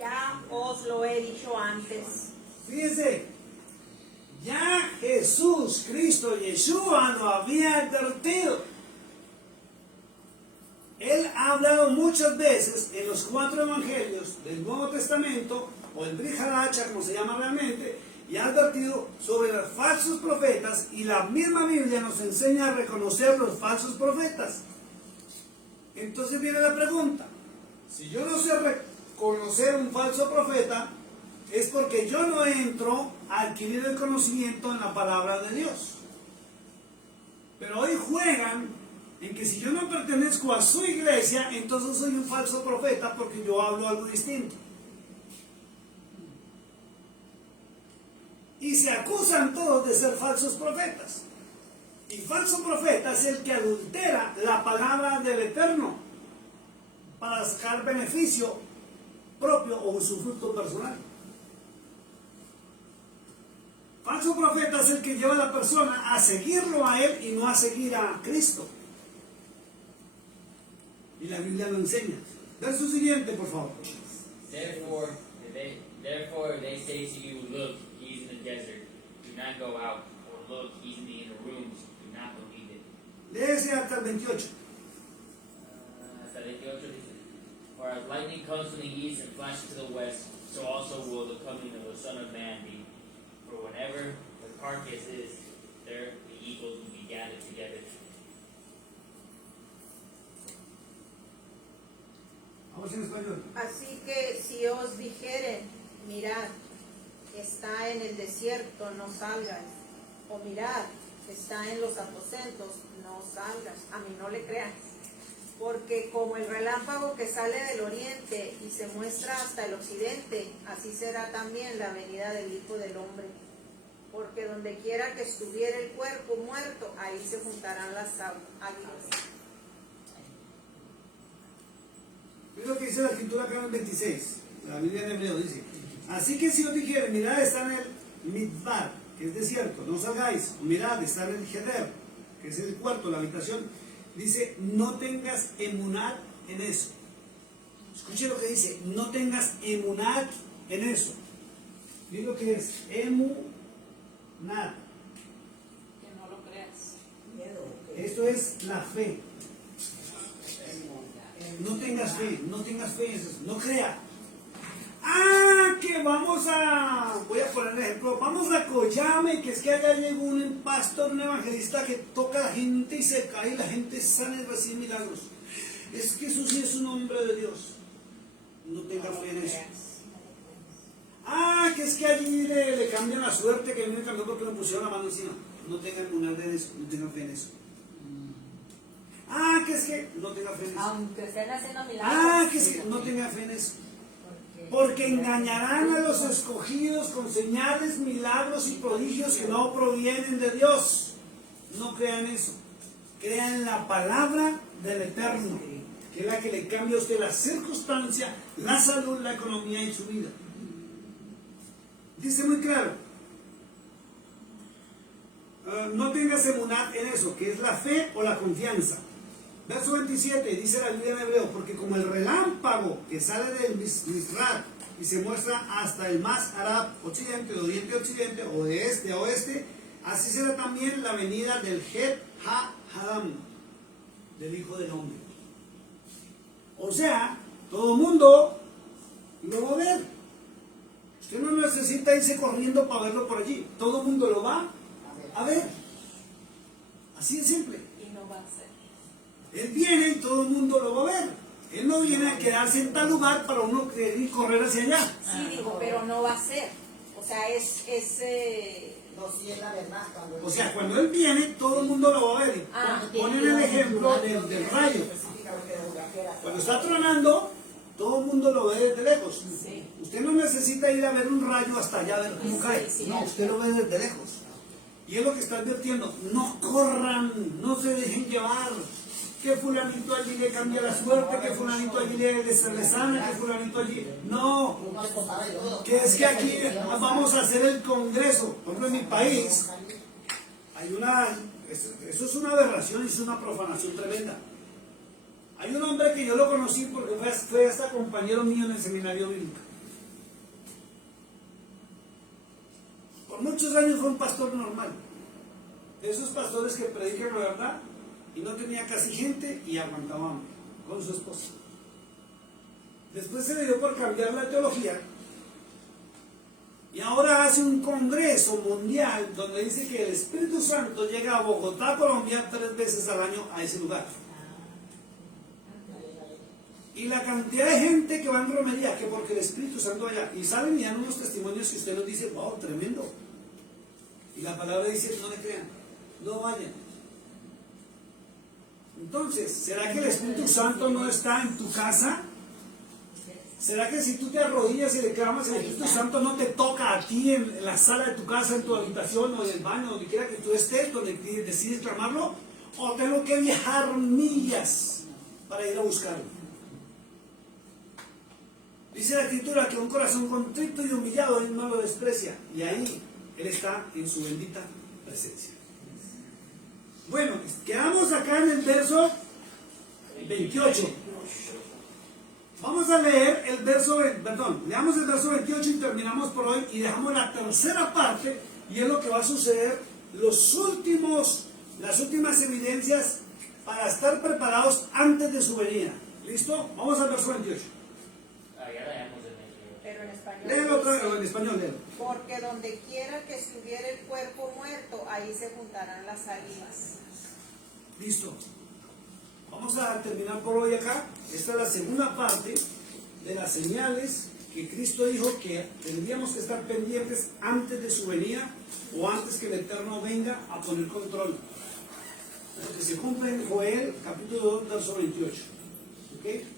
Ya os lo he dicho antes. Fíjense, ya Jesús, Cristo, Yeshua lo había advertido. Él ha hablado muchas veces en los 4 evangelios del Nuevo Testamento, o el Brit Hadacha, como se llama realmente, y ha advertido sobre los falsos profetas, y la misma Biblia nos enseña a reconocer los falsos profetas. Entonces viene la pregunta, si yo no sé reconocer un falso profeta, es porque yo no entro a adquirir el conocimiento en la palabra de Dios. Pero hoy juegan en que si yo no pertenezco a su iglesia, entonces soy un falso profeta porque yo hablo algo distinto. Y se acusan todos de ser falsos profetas. Y falso profeta es el que adultera la palabra del Eterno para sacar beneficio propio o su fruto personal. Falso profeta es el que lleva a la persona a seguirlo a él y no a seguir a Cristo. Y la Biblia lo enseña. Verso siguiente, por favor. Therefore they say to you, look, he's in the desert. Do not go out. Or look, he's in the inner rooms. Do not believe it. Léese hasta el 28. Hasta el 28 dice, for as lightning comes from the east and flashes to the west, so also will the coming of the Son of Man be. For whenever the carcass is, there the eagles will be gathered together. Vamos en español. Así que si os dijeren, mirad, está en el desierto, no salgas. O mirad, está en los aposentos, no salgas. A mí no le creas. Porque como el relámpago que sale del oriente y se muestra hasta el occidente, así será también la venida del Hijo del Hombre. Porque donde quiera que estuviera el cuerpo muerto, ahí se juntarán las águilas. Es lo que dice la escritura acá en el 26. La Biblia en hebreo dice, así que si os dijeren, mirad, está en el Midbar, que es desierto, no salgáis. O mirad, está en el Heder, que es el cuarto, la habitación. Dice, no tengas emunat en eso. Escuche lo que dice, no tengas emunat en eso. Mira lo que es emunat. Que no lo creas. Esto es la fe. No tengas fe en eso, no crea. Que voy a poner un ejemplo, vamos a Coyame, que es que allá llegó un pastor, un evangelista que toca a la gente y se cae y la gente sana y recibe milagros. Es que eso sí es un hombre de Dios. No tenga fe en eso. Que es que allí le cambian la suerte, que a mí me cambió porque me pusieron la mano encima. No tengan en eso, no tengan fe en eso. Que es que no tenga fe en eso. Aunque estén haciendo milagros. Que es que no tenga fe en eso. Porque engañarán a los escogidos con señales, milagros y prodigios que no provienen de Dios. No crean eso. Crean en la palabra del Eterno, que es la que le cambia a usted la circunstancia, la salud, la economía y su vida. Dice muy claro. No tengas emunat en eso, que es la fe o la confianza. Verso 27, dice la Biblia en hebreo, porque como el relámpago que sale del Misrat y se muestra hasta el más Arab occidente, de oriente a occidente, o de este a oeste, así será también la venida del Het Ha-Hadam, del Hijo del Hombre. O sea, todo el mundo lo va a ver. Usted no necesita irse corriendo para verlo por allí. Todo el mundo lo va a ver. Así de simple. Y no va a ser. Él viene y todo el mundo lo va a ver. Él no viene a quedarse en tal lugar para uno querer ir correr hacia allá. Sí, digo, pero no va a ser. O sea, No, sí es la verdad. O sea, cuando Él viene, todo el mundo lo va a ver. Ponen el ejemplo del rayo. Cuando está tronando, todo el mundo lo ve desde lejos. Sí. Usted no necesita ir a ver un rayo hasta allá a ver cómo Sí, cae. sí. No, usted lo ve desde lejos. Y es lo que está advirtiendo, no corran, no se dejen llevar. Que fulanito allí le cambia la suerte, que fulanito allí le sana, que fulanito allí... No, que es que aquí vamos a hacer el congreso. Por ejemplo, en mi país hay eso es una aberración y es una profanación tremenda. Hay un hombre que yo lo conocí porque fue hasta compañero mío en el seminario bíblico. Por muchos años fue un pastor normal. De esos pastores que predican la verdad y no tenía casi gente y aguantaba hambre con su esposa. Después se le dio por cambiar la teología y ahora hace un congreso mundial donde dice que el Espíritu Santo llega a Bogotá, Colombia, 3 veces al año a ese lugar. Y la cantidad de gente que va en romería, que porque el Espíritu Santo vaya, y salen y dan unos testimonios que usted nos dice, wow, tremendo. Y la palabra dice, no le crean, no vayan. Entonces, ¿será que el Espíritu Santo no está en tu casa? ¿Será que si tú te arrodillas y le clamas, el Espíritu Santo no te toca a ti en la sala de tu casa, en tu habitación o en el baño, donde quiera que tú estés, donde decides clamarlo? ¿O tengo que viajar millas para ir a buscarlo? Dice la Escritura que un corazón contrito y humillado Él no lo desprecia. Y ahí Él está en su bendita presencia. Bueno, quedamos acá en el verso 28. Vamos a leer el verso, leamos el verso 28 y terminamos por hoy y dejamos la tercera parte y es lo que va a suceder, las últimas evidencias para estar preparados antes de su venida. ¿Listo? Vamos al verso 28. Ya leemos el 28. Pero en español. Léelo otra vez, en español, léelo. Porque donde quiera que estuviera el cuerpo muerto, ahí se juntarán las ánimas. Listo. Vamos a terminar por hoy acá. Esta es la segunda parte de las señales que Cristo dijo que tendríamos que estar pendientes antes de su venida o antes que el Eterno venga a poner control. Que se cumple en Joel capítulo 2, verso 28. ¿Okay?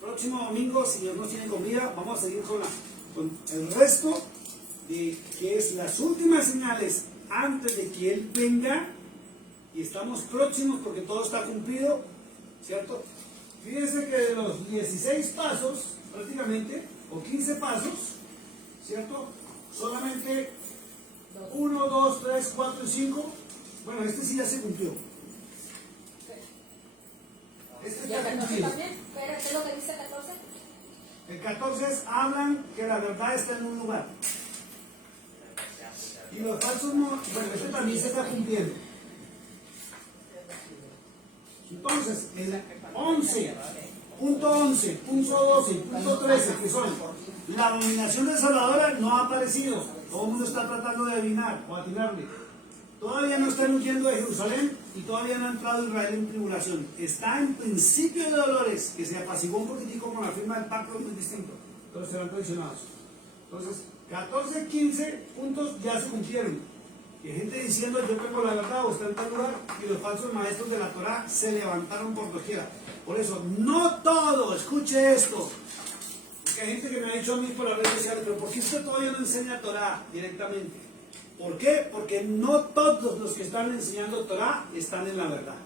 Próximo domingo, si Dios nos tiene comida, vamos a seguir con el resto de que es las últimas señales antes de que Él venga. Y estamos próximos porque todo está cumplido, ¿cierto? Fíjense que de los 16 pasos, prácticamente, o 15 pasos, ¿cierto? Solamente 1, 2, 3, 4 y 5. Bueno, este sí ya se cumplió. Este ¿Y el está 14 cumplido. también? ¿Qué es lo que dice el 14? El 14 hablan que la verdad está en un lugar. Y los falsos no, bueno, este también se está cumpliendo. Entonces, el 11, punto 11, punto 12, punto 13, que son la dominación desoladora, no ha aparecido. Todo el mundo está tratando de adivinar o atinarle. Todavía no están huyendo de Jerusalén y todavía no ha entrado Israel en tribulación. Está en principio de dolores, que se apaciguó un poquitico con la firma del pacto, muy distinto. Todos serán traicionados. Entonces, 14, 15 puntos ya se cumplieron. Y hay gente diciendo yo tengo la verdad o está en tal lugar, y los falsos maestros de la Torah se levantaron por doquiera. Por eso, no todo, escuche esto. Porque hay gente que me ha dicho a mí por las redes sociales, pero ¿por qué usted todavía no enseña Torah directamente? ¿Por qué? Porque no todos los que están enseñando Torah están en la verdad.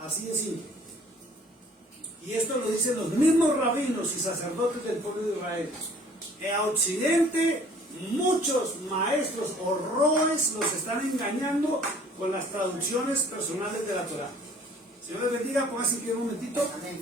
Así de simple. Y esto lo dicen los mismos rabinos y sacerdotes del pueblo de Israel. En Occidente, muchos maestros o roes los están engañando con las traducciones personales de la Torah. Señor les bendiga, pónganse aquí un momentito. Amén.